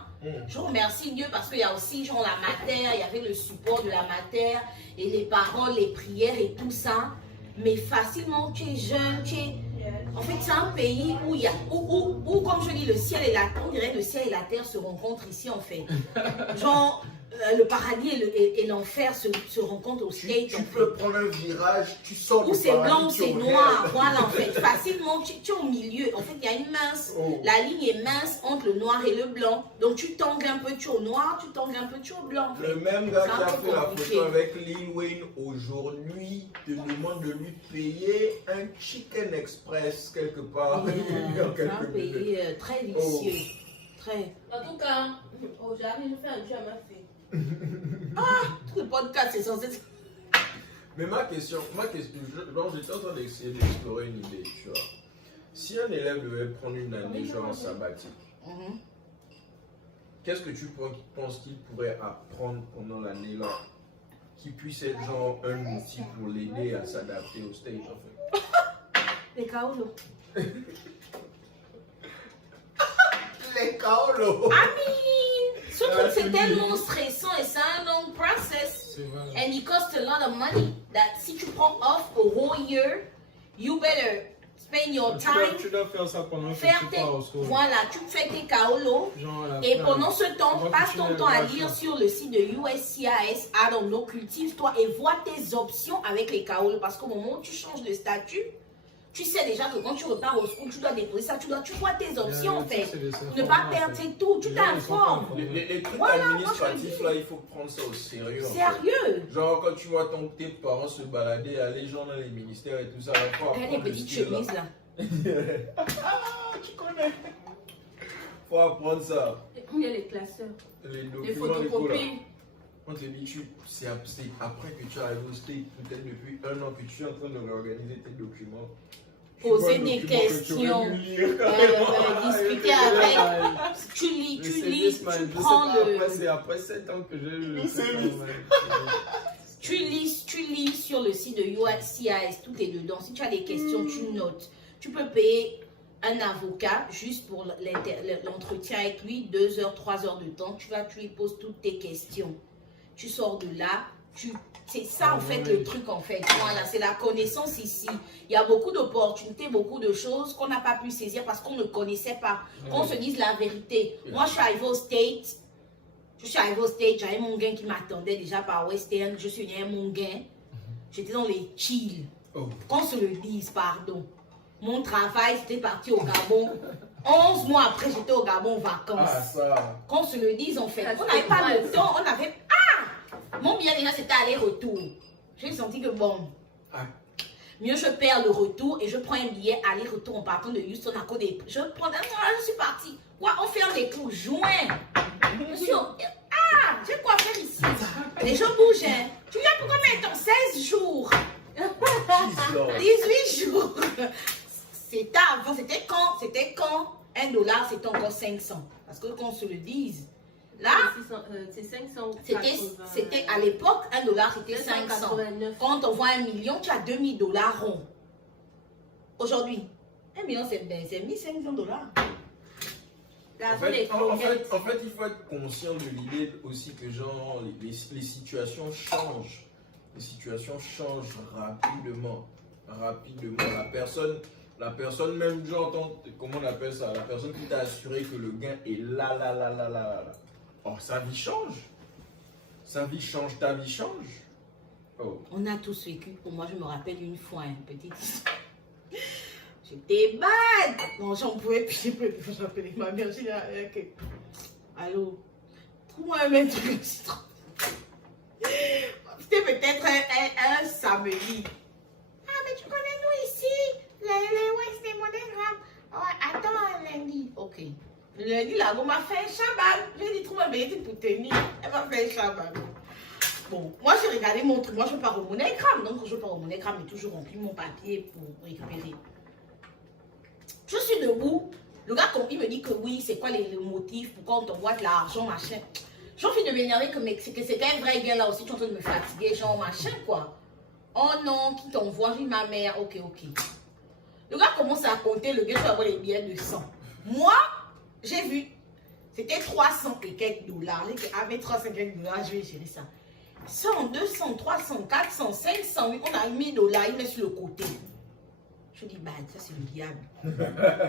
Je remercie Dieu parce qu'il y a aussi genre la mater, il y avait le support de la mater et les paroles, les prières et tout ça. Mais facilement tu es jeune, en fait c'est un pays où il y a où comme je dis le ciel et la terre, on dirait le ciel et la terre se rencontrent ici en fait. Genre le paradis et l'enfer se rencontrent au skate. tu en peux fait. prendre un virage, tu sors Ou du c'est blanc ou paradis, tu c'est reviens. noir, voilà en fait. Facilement, tu es au milieu. En fait, il y a une mince, Oh. la ligne est mince entre le noir et le blanc. Donc tu tangues un peu, tu es au noir, tu tangues un peu, tu es au blanc. En fait. Le même gars C'est qui un a peu fait la compliqué. photo avec Lil Wayne aujourd'hui te demande de lui payer un Chicken Express quelque part. C'est un Quelques minutes. pays très vicieux. Très. En tout cas, j'arrive, je fais un jeu à ma fille. Tout le podcast, c'est censé être. Mais ma question, j'étais en train d'essayer d'explorer une idée, tu vois. Si un élève devait prendre une année genre sabbatique, Mhm. qu'est-ce que tu penses qu'il pourrait apprendre pendant l'année là qui puisse être genre un outil pour l'aider à s'adapter au stage en fait? Les kaolos. Les kaolos! Ce truc, c'est tellement stressant et c'est un long process. C'est vrai. And it costs a lot of money. That si tu prends off a whole year, you better spend your time. Tu dois faire ça pendant que Faire tu tes, pars au school. voilà, tu fais tes kaolos. Genre à la Et fin, pendant ce temps, on va passe continuer ton temps à le lire match. sur le site de USCIS, I don't know, cultive-toi et vois tes options avec les kaolos. Parce qu'au moment où tu changes de statut, tu sais déjà que quand tu repars au school, tu dois déposer ça, tu vois tes options en fait. Ne pas perdre tes tout, tu t'informes. Les trucs Voilà, moi, administratifs là, il faut prendre ça au sérieux. en fait. Sérieux. Genre quand tu vois tes parents se balader, aller genre dans les ministères et tout ça, là, faut Regarde les apprendre le petites style, là. chemises là. Tu connais. Faut apprendre ça. Il y a les classeurs, Les les documents, les cours, là. photocopies. On te dit, c'est après que tu arrives au state, peut-être depuis un an que tu es en train de réorganiser tes documents. Tu Poser vois un des document que tu questions. aurais dû lire, carrément. Discuter avec. Tu lis, tu prends le. C'est après 7 ans que j'ai eu le service. Tu lis sur le site de USCIS, tout est dedans. Si tu as des questions, tu notes. Tu peux payer un avocat juste pour l'entretien avec lui, 2 heures, 3 heures de temps. Tu lui poses toutes tes questions. Tu sors de là, c'est ça en fait le truc en fait. Voilà, c'est la connaissance ici. Il y a beaucoup d'opportunités, beaucoup de choses qu'on n'a pas pu saisir parce qu'on ne connaissait pas. Qu'on se dise la vérité. Moi, je suis arrivée au States. J'avais mon gain qui m'attendait déjà par Western. Je suis venue à mon gain. J'étais dans les chill. Oh. Qu'on se le dise, pardon. Mon travail, c'était parti au Gabon. 11 mois après, j'étais au Gabon en vacances. Ah, ça. Qu'on se le dise, en fait. On n'avait pas le temps. On avait... Mon billet déjà, c'était aller-retour. J'ai senti que bon... Ah. Mieux, je perds le retour et je prends un billet aller-retour en partant de Houston à Côte. Je suis partie. Ouais, on ferme les clous. Juin. J'ai quoi faire ici? Les gens bougent. Hein. Tu viens pour combien de temps? 16 jours. 18 jours. C'était avant. C'était quand? $1, c'était encore 500. Parce que qu'on se le dise. Là, c'est 500. c'était à l'époque, 1 dollar, c'était 500. 589. Quand on voit 1 million, tu as 2000 dollars rond. Aujourd'hui, 1 million, c'est 1500 dollars. En fait, il faut être conscient de l'idée aussi que genre les situations changent. Les situations changent rapidement. La personne même, genre, comment on appelle ça? La personne qui t'a assuré que le gain est là. Oh, sa vie change. Ta vie change. Oh. On a tous vécu. Pour moi, je me rappelle une fois, petite histoire. J'étais bad. Non, j'en pouvais plus. J'appelais ma mère. J'ai dit, allô, trouve-moi un mètre de citron. C'était peut-être un samedi. Ah, mais tu connais nous ici. Ouais, c'était MoneyGram. Ouais, attends, lundi. Ok. Le lundi, là, on m'a fait un chaban. J'ai dit, trouve un billet pour tenir. Elle m'a fait un chaban. Bon, moi, j'ai regardé mon truc. Moi, je pars au MoneyGram. Donc, quand je pars au MoneyGram, j'ai toujours rempli mon papier pour récupérer. Je suis debout. Le gars, il me dit que oui, c'est quoi les motifs, pourquoi on t'envoie de l'argent, machin. J'ai envie de m'énerver que c'était un vrai gars là aussi, tu es en train de me fatiguer, genre machin quoi. Oh non, qui t'envoie, j'ai ma mère, ok. Le gars commence à compter, le gars doit avoir les billets de 100. Moi, j'ai vu, c'était 300 et quelques dollars. J'ai dit, avec 300 et quelques dollars, je vais gérer ça. 100, 200, 300, 400, 500, on a 1000 dollars, il met sur le côté. Je dis, bah, ça c'est le diable.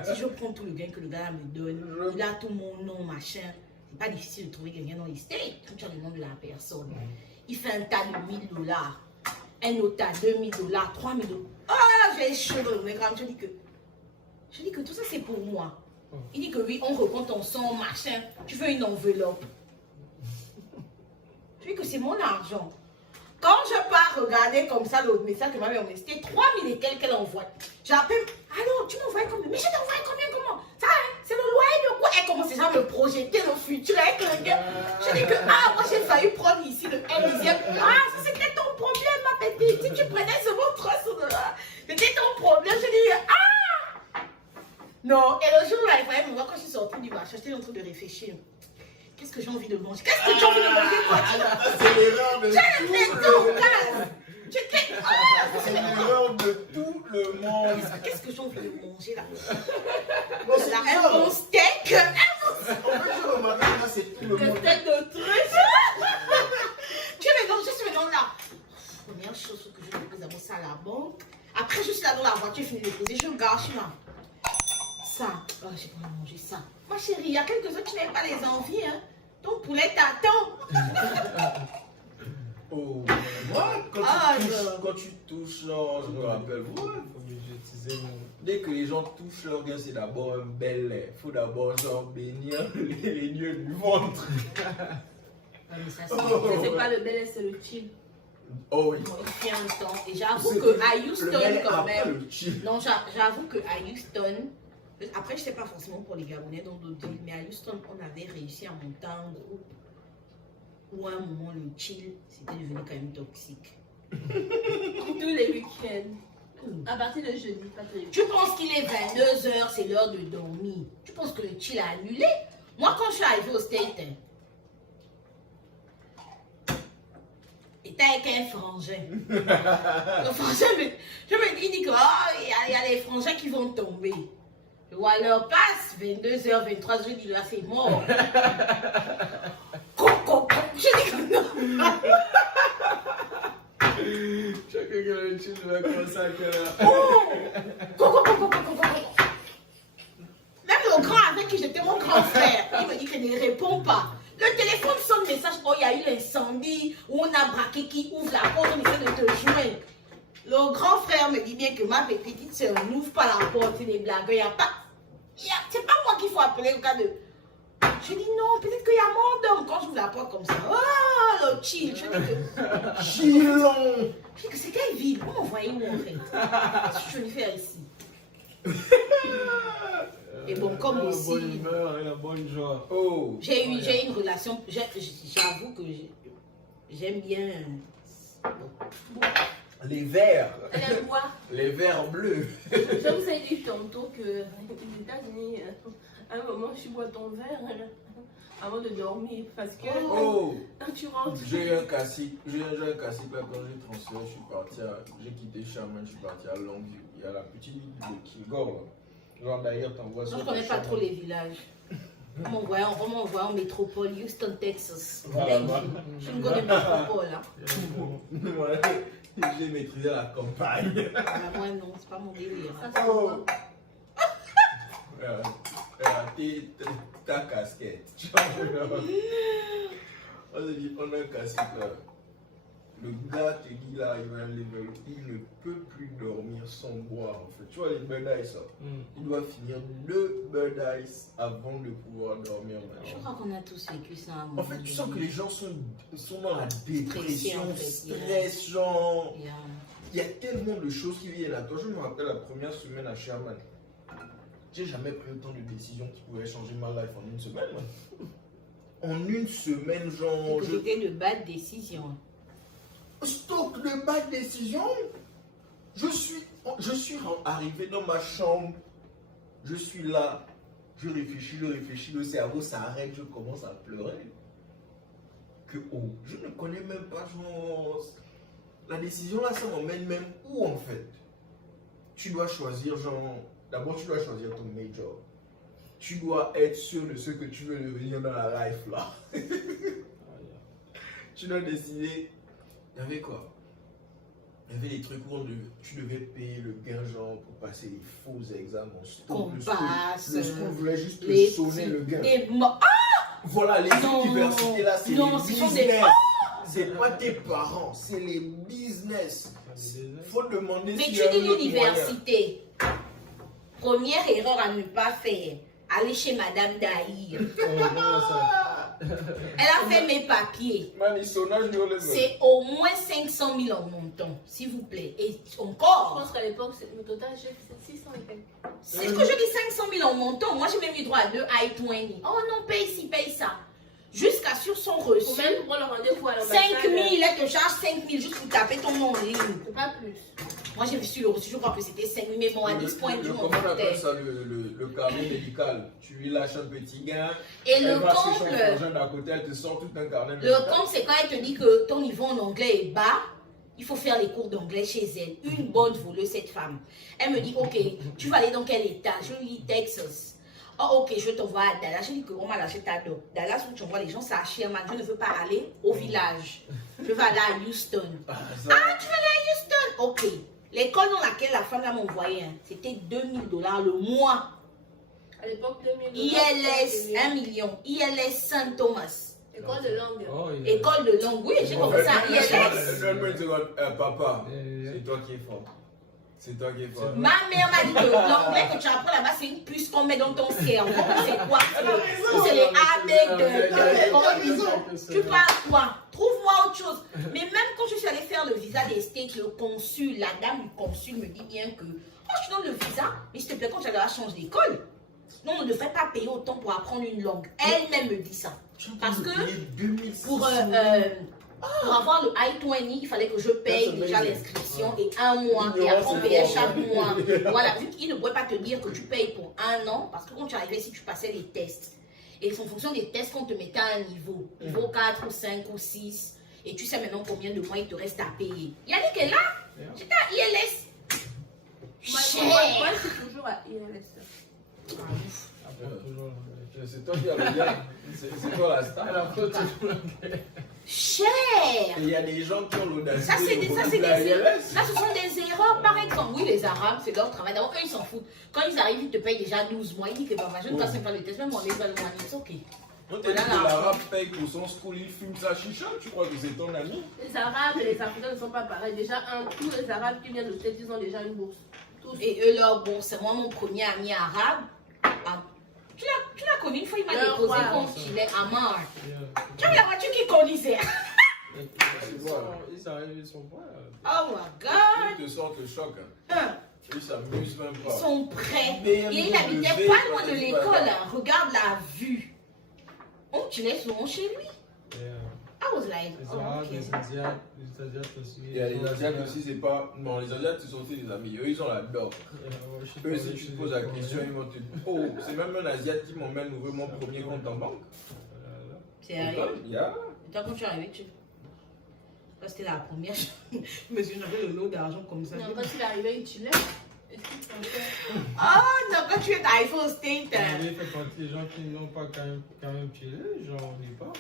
Si je prends tout le gain que le gars me donne, il a tout mon nom, machin. C'est pas difficile de trouver quelqu'un dans les States. Tu as le nom de la personne. Il fait un tas de 1000 dollars. Un autre tas, 2000 dollars, 3000 dollars. Ah, j'ai chaud dans le MoneyGram. Je dis que tout ça c'est pour moi. Il dit que oui, on recompte ton sang, machin. Tu veux une enveloppe. Je dis que c'est mon argent. Quand je pars regarder comme ça le message que ma mère m'a envoyé, c'était 3000 et quelques qu'elle envoie. J'appelle, allô, tu m'envoies combien? Mais je t'envoie combien, comment? Ça, c'est le loyer de quoi? Elle commence déjà à me projeter le futur avec le gars. Je dis que, moi j'ai failli prendre ici le 1/10. Ça c'était ton problème, ma petite. Si tu prenais seulement 300 dollars, c'était ton problème. Je dis, non, et le jour là, il fallait me voir quand je suis sortie du marché, j'étais en train de réfléchir. Qu'est-ce que j'ai envie de manger? Qu'est-ce que tu as envie de manger, toi? C'est l'erreur de C'est l'erreur de tout le monde. Qu'est-ce que j'ai envie de manger là? Un bon steak. c'est tout le monde. Steak de truc. Tu es maintenant, je suis maintenant là. Première chose que je dépose d'abord ça à la banque. Après, je suis là dans la voiture, je finis de déposer, je gâche là. Ça, j'ai pas envie de manger ça. Ma chérie, il y a quelques autres qui n'aiment pas les envies, hein. Ton poulet t'attend. Oh, moi, quand tu touches, genre, je me rappelle, dès que les gens touchent leur gain, c'est d'abord un bel lait. Il faut d'abord, genre, bénir les lieux du ventre. C'est pas le bel, c'est le chill. Oh oui. Il fait un temps. Et j'avoue qu'à Houston, quand même. Non, j'avoue qu'à Houston. Après, je ne sais pas forcément pour les Gabonais dans d'autres villes, mais à Houston, on avait réussi à monter un groupe où à un moment, le chill, c'était devenu quand même toxique. Tous les week-ends. À partir de jeudi, pas tous les week-ends. Tu penses qu'il est 22h, c'est l'heure de dormir. Tu penses que le chill a annulé? Moi, quand je suis arrivée au State, j'étais avec un frangin. Le frangin, je me dis que il y a les frangins qui vont tomber. Ou alors passe 22h, 23h, je dis là c'est mort. Je dis que non. Chacun qui a le chill va commencer à quelle heure? Même le grand avec qui j'étais mon grand frère, il me dit qu'il ne répond pas. Le téléphone sonne message, il y a eu l'incendie, où on a braqué qui ouvre la porte, on essaie de te joindre. Le grand frère me dit bien que ma petite soeur n'ouvre pas la porte, c'est des blagues, il n'y a pas. C'est pas moi qu'il faut appeler au cas de. Je dis non, peut-être qu'il y a mon d'homme quand j'ouvre la porte comme ça. Oh, le chill. Je dis que. Chillon. Je dis que c'est quelle ville? Vous m'envoyez où en fait? Je vais faire ici. Et bon, comme La aussi. bonne humeur et la bonne joie. Oh. J'ai une relation. J'avoue que j'aime bien. Bon. Les verts. Elle aime quoi? Les verts bleus. Je vous ai dit tantôt que les États-Unis, À un moment, tu bois ton verre avant de dormir parce que Oh, quand tu rentres. j'ai eu un classique là quand j'ai transféré, j'ai quitté Sherman, je suis parti à Longview. Il y a la petite ville de Kilgore là. Genre d'ailleurs, t'envoies Moi, ça. je connais pas trop les villages. On m'envoie en métropole, Houston, Texas. Voilà. Je suis une go de métropole. Hein. Voilà, j'ai maîtrisé la campagne. Ah, moi, non, c'est pas mon délire. Ça, Hein. c'est Oh. quoi? Ta casquette. On a dit, on a un classique là. Le gars te dit là, il va un level, il ne peut plus dormir sans boire en fait. Tu vois les bird ice là, il doit finir 2 bird ice avant de pouvoir dormir Je maintenant. crois qu'on a tous vécu ça. à un En moment fait, tu donné. sens que les gens sont dans la dépression, en fait, stress, genre. Yeah. Il y a tellement de choses qui viennent à toi. Je me rappelle la première semaine à Sherman. J'ai jamais pris autant de décisions qui pouvaient changer ma life en une semaine. moi. En une semaine, genre. C'était de bad décisions. Stock de bad décisions. Je suis arrivé dans ma chambre. Je suis là. Je réfléchis, le cerveau s'arrête, je commence à pleurer. Que oh, je ne connais même pas, genre. La décision là, ça m'emmène même où en fait? Tu dois choisir, genre. D'abord, tu dois choisir ton major. Tu dois être sûr de ce que tu veux devenir dans la life là. Tu dois décider. Il y avait quoi? Il y avait des trucs où tu devais payer le gain genre pour passer les faux examens. Qu'on Le passe, school voulait juste te les sonner le gain. Et Voilà, les Non. universités là, c'est Non, les ce sont business. des- C'est pas tes parents, c'est les business. Faut demander mais s'il tu y a dis un autre l'université. Première erreur à ne pas faire. Aller chez Madame Daïr. Elle a fait mes papiers. moyen. Man, il sonnage de le C'est au moins 500 000 en montant, s'il vous plaît. Et Je encore, pense qu'à l'époque, le total, j'ai fait 600 et quelques. c'est ce que je dis 500 000 en montant. Moi, j'ai même eu droit à 2 I-20. Oh non, paye ci, paye ça. Jusqu'à sur son reçu. Ou même pour le rendez-vous à 5 l'ambassade. 000, elle te charge 5 000 juste pour taper ton nom en ligne. C'est pas plus. Moi, j'ai reçu le reçu, je crois que c'était 5 000, mais bon, à 10 points du Comment monde. on appelle ça le carnet médical? Tu lui lâches un petit gain. Et Elle le va chez son comble, frangin d'à côté, elle te sort tout un carnet le médical. comble, c'est quand elle te dit que ton niveau en anglais est bas. Il faut faire les cours d'anglais chez elle. Une bonne voleuse, cette femme. Elle me dit, ok, tu vas aller dans quel état? Je lui dis Texas. Oh, ok, je t'envoie à Dallas. Je dis que on m'a lâché ta dot. Dallas, où tu envoies les gens, c'est à Sherman. Je ne veux pas aller au village. Je veux aller à Houston. Ça- Tu veux aller à Houston? Ok. L'école dans laquelle la femme là m'a envoyé, hein, c'était $2000 le mois. À l'époque, 2000. ILS 1 million. ILS Saint Thomas. École de langue. Oh, École de langue. Oui, j'ai commencé à ILS. Donne-moi une seconde. Papa, c'est toi qui es fort. C'est toi qui es fort. Ma mère m'a dit que l'anglais que tu apprends là-bas, c'est une puce qu'on met dans ton cerveau. C'est quoi? C'est les AB de. Tu parles quoi? Trouve-moi autre chose. Mais même quand je suis allée faire le visa des States, le consul, la dame du consul me dit bien que oh, je te donne le visa, mais s'il te plaît, quand tu vas changer d'école, non, on ne devrait pas payer autant pour apprendre une langue. Elle-même me dit ça. Parce que pour avoir le I-20, il fallait que je paye déjà l'inscription et 1 mois. Et après, on payait chaque mois. Voilà, vu qu'il ne pourrait pas te dire que tu payes pour 1 an, parce que quand tu arrivais ici, tu passais les tests. Et c'est en fonction des tests qu'on te mettait à un niveau. Niveau 4 ou 5 ou 6. Et tu sais maintenant combien de mois il te reste à payer. Yannick est là. J'étais à ILS. Moi, Cher. je suis toujours à ILS. C'est toi qui as le gars. C'est toi la star. Cher. Et il y a des gens qui ont l'audacité. Ça, c'est des, de ça, c'est refuser des, la ILS. là, ce sont des erreurs, par exemple. Oui, les Arabes, c'est leur travail. D'abord, eux, ils s'en foutent. Quand ils arrivent, ils te payent déjà 12 mois. Ils disent que bah, je ne passe pas le test, même on les va le money, c'est ok. On t'a dit que l'arabe paye pour son school, il fume sa chicha, tu crois que c'est ton ami? Les Arabes et les Africains ne sont pas pareils. Déjà, tous les Arabes qui viennent de tête, ils ont déjà une bourse. Tous. Et eux, leur bon, c'est moi mon premier ami arabe. Ah, tu l'as connu une fois, il m'a Leur déposé roi. quand il est à Mar. Tu as vu la voiture qu'il conduisait? Ils arrivent, ils sont pas. Oh my God! Ils te sortent le choc. Hein, Ils s'amusent même ils pas. sont prêts. BMW, Et il n'habitait pas loin de l'école. Hein. Regarde la vue. On tu laisses souvent chez lui. I was like, Les oh, Arabes, okay. les Asiates aussi. Il y a les Asiates aussi, c'est pas. Non, les Asiates, ce sont aussi des amis. Eux, ils ont la dog. Eux, si tu te poses la question, ils vont te dire oh, c'est même un Asiate qui m'emmène ouvrir mon premier compte en banque. Sérieux? Yeah. Et toi, quand tu es arrivé, ça, c'était la première. Je me suis j'avais le lot d'argent comme ça. Non, quand il arrivait, il chillait. Est-ce qu'il pensait? Ah non, quand tu es à iPhone State. Il fait partie des gens qui n'ont pas quand même chillé, genre, on dit pas.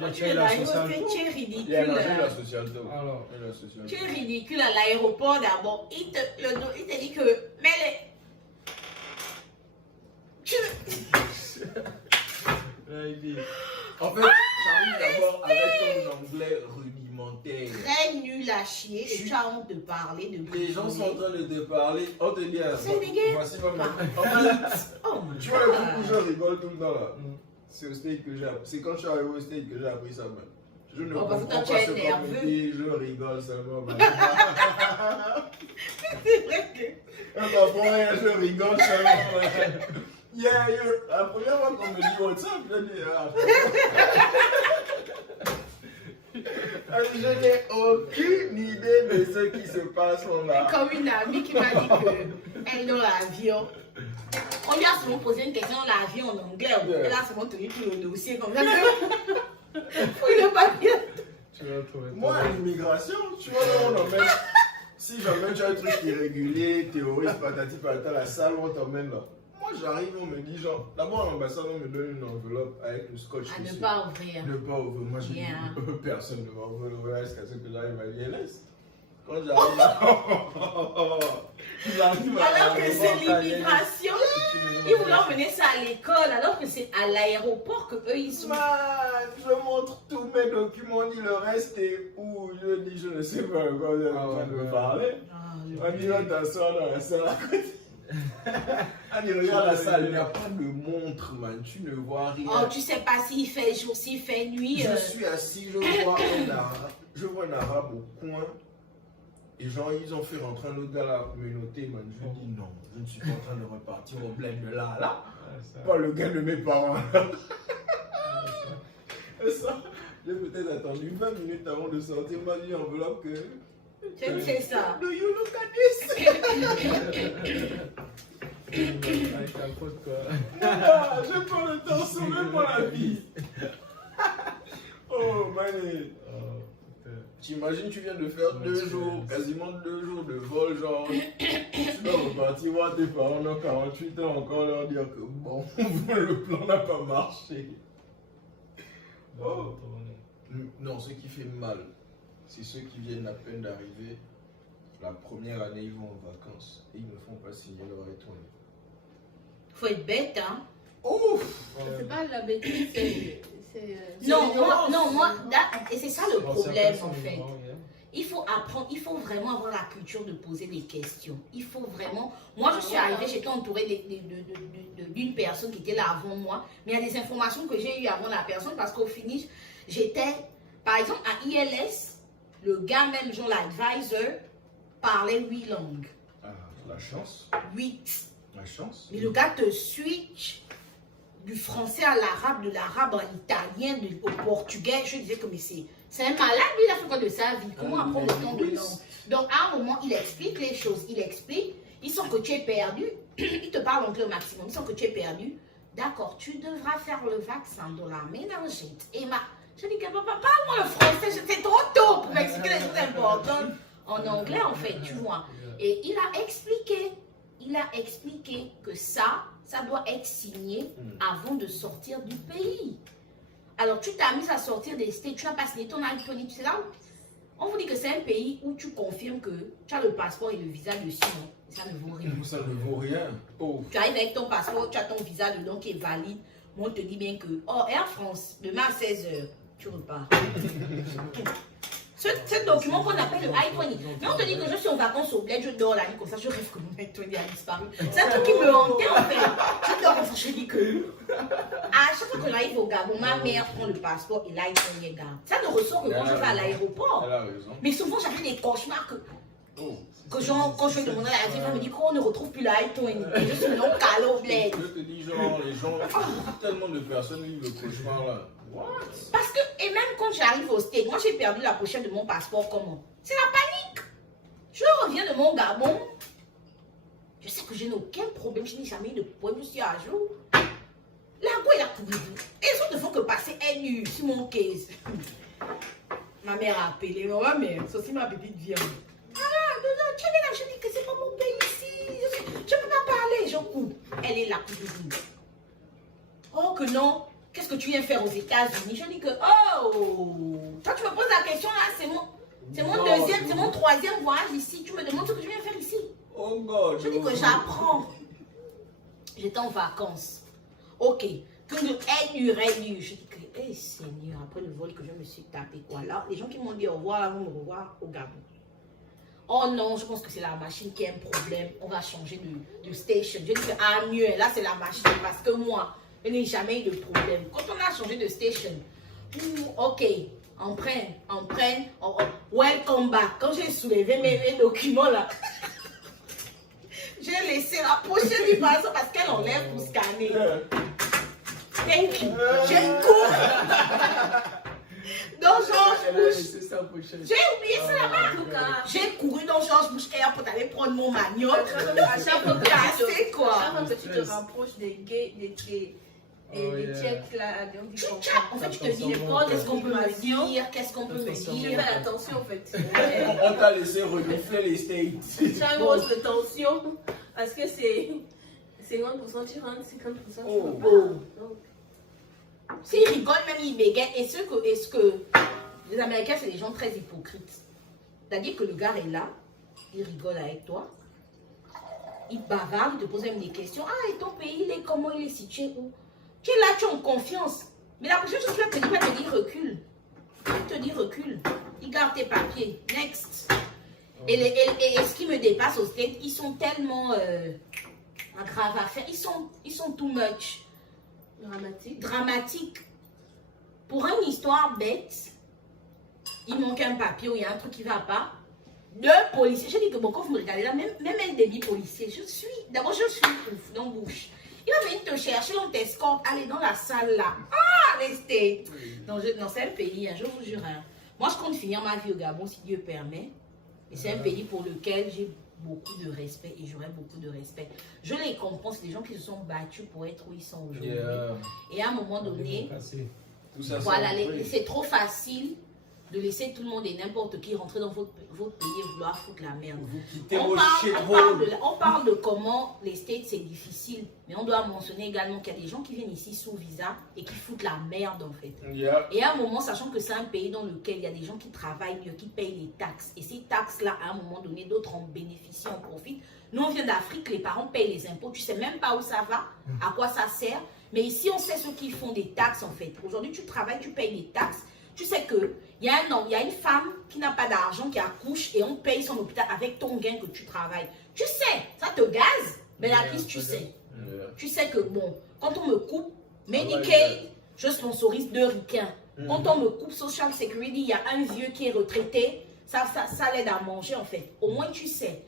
Quand tu es à iPhone State, tu es Il y a ridicule. la sociale dog. Alors, Il y a la sociale Tu es dog. ridicule à l'aéroport d'abord. Il te dit que. Mais là, il dit. En fait, j'arrive d'abord avec ton anglais rudimentaire. Très nul à chier et tu as honte de parler de Les gens sont en train de te parler, on te dit C'est dégueu. voici ma main. En fait, Oh my tu vois, le coup où je God. rigole tout le temps là. C'est au state que j'ai appris. C'est quand je suis arrivé au state que j'ai appris ça, man. Je ne Oh, parce que comprends quand tu pas es ce nerveux. qu'on me dit, je rigole seulement. Man. C'est vrai que. Pour rien, je rigole seulement. Man. Yeah, la première fois qu'on me dit what's up, je dis je n'ai aucune idée de ce qui se passe là. Comme une amie qui m'a dit qu'elle est dans l'avion. On lui a souvent posé une question dans l'avion en anglais. Elle a souvent tenu tout le dossier comme ça. Oui, le papier. Tu vas trouver. Moi, à l'immigration, tu vois, là, on emmène. Si j'emmène tu as un truc irrégulier, terroriste, patati patata, la salle, on t'emmène là. Moi, j'arrive, on me dit genre, d'abord à l'ambassade, on me donne une enveloppe avec le scotch. À ne dessus. pas ouvrir. Ne pas ouvrir. Moi, je Yeah. dis, personne ne va ouvrir jusqu'à ce que j'arrive à l'ILS. Quand j'arrive là, j'arrive Alors que c'est l'immigration. Ils voulaient emmener ça à l'école, alors que c'est à l'aéroport que eux ils sont. Man, je montre tous mes documents, on dit le reste est où? Je dis, je ne sais pas quoi on est en train de me parler. On dit, va t'asseoir dans la salle à côté. On dit, regarde la salle, il n'y a pas de montre, man, tu ne vois rien. Oh, tu sais pas s'il fait jour, s'il fait nuit. Je suis assis, je vois un arabe au coin. Et genre, ils ont fait rentrer un autre gars à la communauté, man. Je dis non, je ne suis pas en train de repartir au bled de là. Pas le gars de mes parents. Et ça, j'ai peut-être attendu 20 minutes avant de sortir ma vie enveloppe que. C'est ça. Do you look at this? Avec ta faute, quoi. Ah, je prends le temps, sauvez-moi la vie. Oh, man. T'imagines, tu viens de faire 2 jours, quasiment 2 jours de vol, genre, tu dois repartir voir tes parents dans 48 ans encore leur dire que bon, le plan n'a pas marché. Oh. Non, ce qui fait mal, c'est ceux qui viennent à peine d'arriver, la première année ils vont en vacances et ils ne font pas signer leur étoile. Faut être bête, hein. Ouf! C'est pas la bêtise, c'est. Non, l'ignorance. moi, et c'est ça le problème en fait. Il faut apprendre, il faut vraiment avoir la culture de poser des questions. Il faut vraiment. Moi, je suis arrivée, j'étais entourée d'une personne qui était là avant moi, mais il y a des informations que j'ai eues avant la personne parce qu'au finish, j'étais, par exemple, à ILS, le gars même, genre l'advisor, parlait 8 langues. Ah, la chance. 8. La chance. Mais le gars te switch du français à l'arabe, de l'arabe en italien, au portugais. Je disais que mais c'est un malade, lui, il a fait quoi de sa vie? Comment apprendre autant de langues? Donc, à un moment, il explique les choses. Il explique. Ils sentent que tu es perdu. Il te parle anglais au maximum. Ils sentent que tu es perdu. D'accord, tu devras faire le vaccin de la méningite. Et je dis que papa, parle-moi le français. C'était trop tôt pour m'expliquer les choses importantes en anglais, en fait, tu vois. Et il a expliqué. Il a expliqué que ça doit être signé avant de sortir du pays. Alors, tu t'as mis à sortir des States, tu n'as pas signé ton I-20, c'est là où on vous dit que c'est un pays où tu confirmes que tu as le passeport et le visa dessus. Ça ne vaut rien. Ça ne vaut rien. Oh. Tu arrives avec ton passeport, tu as ton visa dedans qui est valide. Moi, on te dit bien que, oh, Air France, demain à 16h, tu repars. Ce document qu'on appelle le I-20. Mais on te dit que je suis en vacances au bled, je dors la nuit comme ça, je rêve que mon I-20 a disparu. C'est un truc qui me hantait en fait. Je dors comme ça, je dis que. À chaque fois que j'arrive au Gabon, ma mère prend le passeport et l'i-20 est garde. Ça ne ressort que quand je vais à l'aéroport. Elle a raison. Mais souvent, j'avais des cauchemars que genre, quand je vais demander à la vie, elle me dit qu'on ne retrouve plus l'i-20. Et je suis non calé au bled. Je te dis, genre, les gens, tellement de personnes vivent le cauchemar là. What? Parce que, et Et même quand j'arrive au States, moi j'ai perdu la pochette de mon passeport, comment? C'est la panique. Je reviens de mon Gabon. Je sais que je n'ai aucun problème, je n'ai jamais eu de problème, je suis à jour. La go est la couvre-feu. Et les autres ne font que passer un nu sur mon case. Ma mère a appelé, ma mère, c'est aussi ma petite vient. Ah, non, tu es là, je dis que c'est pas mon pays ici. Je ne peux pas parler, je coupe. Elle est là, couvre-feu. Oh que non, qu'est-ce que tu viens faire aux États-Unis? Je dis que, oh, toi tu me poses la question là, c'est mon deuxième, c'est mon troisième voyage ici. Tu me demandes ce que je viens faire ici. Oh God. Je dis que j'apprends. J'étais en vacances. Ok. Que de nu. Je dis que, hey, Seigneur, après le vol que je me suis tapé, quoi. Là, les gens qui m'ont dit au revoir, vont me revoir au Gabon. Oh non, je pense que c'est la machine qui a un problème. On va changer de station. Je dis que, ah, mieux, là, c'est la machine. Parce que moi, je n'ai jamais eu de problème. Quand on a changé de station, ok, on prenne, welcome back. Quand j'ai soulevé mes documents là, j'ai laissé la pochette du passeport parce qu'elle enlève pour scanner. Thank you. J'ai couru dans George Bush. J'ai oublié ça là-bas. J'ai couru dans George Bush Airport pour aller prendre mon manioc. À chaque fois Cassé, quoi. que tu te rapproches des gays, des tchèques là, donc Tu tchèques, en fait, tu te dis, qu'est-ce qu'on peut me dire, qu'est-ce qu'on peut me je dire. fais attention en fait. On t'a laissé renifler les States. Tu as une hausse de tension parce que c'est 50% tu rentres, 50% tu Oh. rentres. S'ils rigolent, même ils bégayent. Est-ce que les Américains, c'est des gens très hypocrites. C'est-à-dire que le gars est là, il rigole avec toi, il bavarde, il te pose même des questions. Ah, et ton pays, il est comment, il est situé où? Tu es là, tu es en confiance. Mais la prochaine chose qu'il va te dire, recule. Il te dit recule. Il garde tes papiers. Next. Et ce qui me dépasse au States, ils sont tellement graves à faire. Ils sont too much. Dramatique. Pour une histoire bête, il manque un papier ou il y a un truc qui ne va pas. Deux policiers. Je dis que bon, quand vous me regardez là, même un demi-policier, d'abord je suis ouf dans bouche. Il va venir te chercher, on t'escorte, allez dans la salle là. Ah, les States. Non, c'est un pays, hein, je vous jure. Hein. Moi, je compte finir ma vie au Gabon si Dieu permet. Et c'est un pays pour lequel j'ai beaucoup de respect et j'aurai beaucoup de respect. Je les comprends, c'est des gens qui se sont battus pour être où ils sont aujourd'hui. Et à un moment donné, voilà, c'est trop facile de laisser tout le monde et n'importe qui rentrer dans votre pays et vouloir foutre la merde. On parle de comment les States c'est difficile, mais on doit mentionner également qu'il y a des gens qui viennent ici sous visa et qui foutent la merde en fait. Et à un moment, sachant que c'est un pays dans lequel il y a des gens qui travaillent mieux, qui payent les taxes, et ces taxes-là, à un moment donné, d'autres en bénéficient, en profitent. Nous, on vient d'Afrique, les parents payent les impôts, tu sais même pas où ça va, à quoi ça sert, mais ici, on sait ceux qui font des taxes en fait. Aujourd'hui, tu travailles, tu payes les taxes. Tu sais que il y a un homme, il y a une femme qui n'a pas d'argent, qui accouche et on paye son hôpital avec ton gain que tu travailles. Tu sais, ça te gaze, mais la piste, tu sais. Tu sais que bon, quand on me coupe Medicaid, je sponsorise 2 ricains. Quand on me coupe Social Security, il y a un vieux qui est retraité, ça l'aide à manger en fait. Au moins tu sais.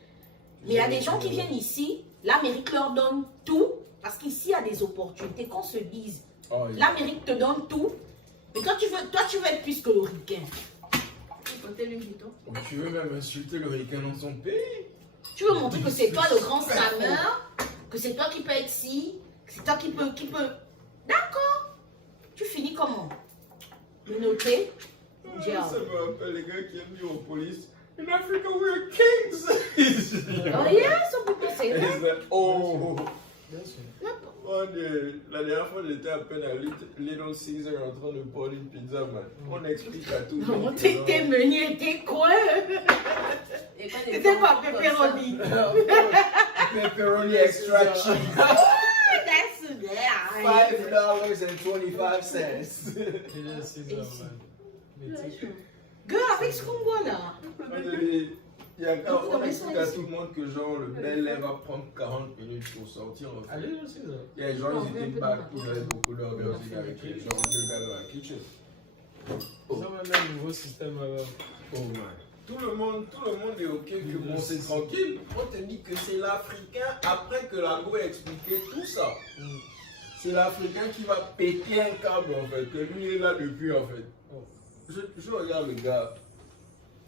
Mais il y a des gens qui viennent ici, l'Amérique leur donne tout, parce qu'ici il y a des opportunités. Qu'on se dise, l'Amérique te donne tout. Mais toi, tu veux être plus que le ricain. Tu veux même insulter le ricain dans son pays? Tu veux montrer que c'est toi le grand scammer, que c'est toi qui peux être ci, que c'est toi qui peut... D'accord. Tu finis comment? Le noter. Ça me rappelle les gars qui aiment dire aux polices, in Africa we're kings. Oh yeah, some people say that. Oh. La dernière fois, j'étais à peine à Little Caesar en train de prendre une pizza, man. On explique à tout le monde. Tes menus étaient quoi? C'était quoi, pepperoni? Pepperoni extra cheese. That's $5.25. Girl, avec ce qu'on voit là. Il y a on explique à tout le monde que genre le bel air va prendre 40 minutes pour sortir. Allez, c'est ça. Il y a des gens qui étaient back pour donner beaucoup d'organisation avec les gens, 2 gars dans la kitchen. Ça va mettre un nouveau système alors. Oh man. Tout le monde est ok que bon c'est tranquille. On te dit que c'est l'Africain après que la go a expliqué tout ça. c'est l'Africain qui va péter un câble en fait, que lui est là depuis en fait. Je regarde le gars,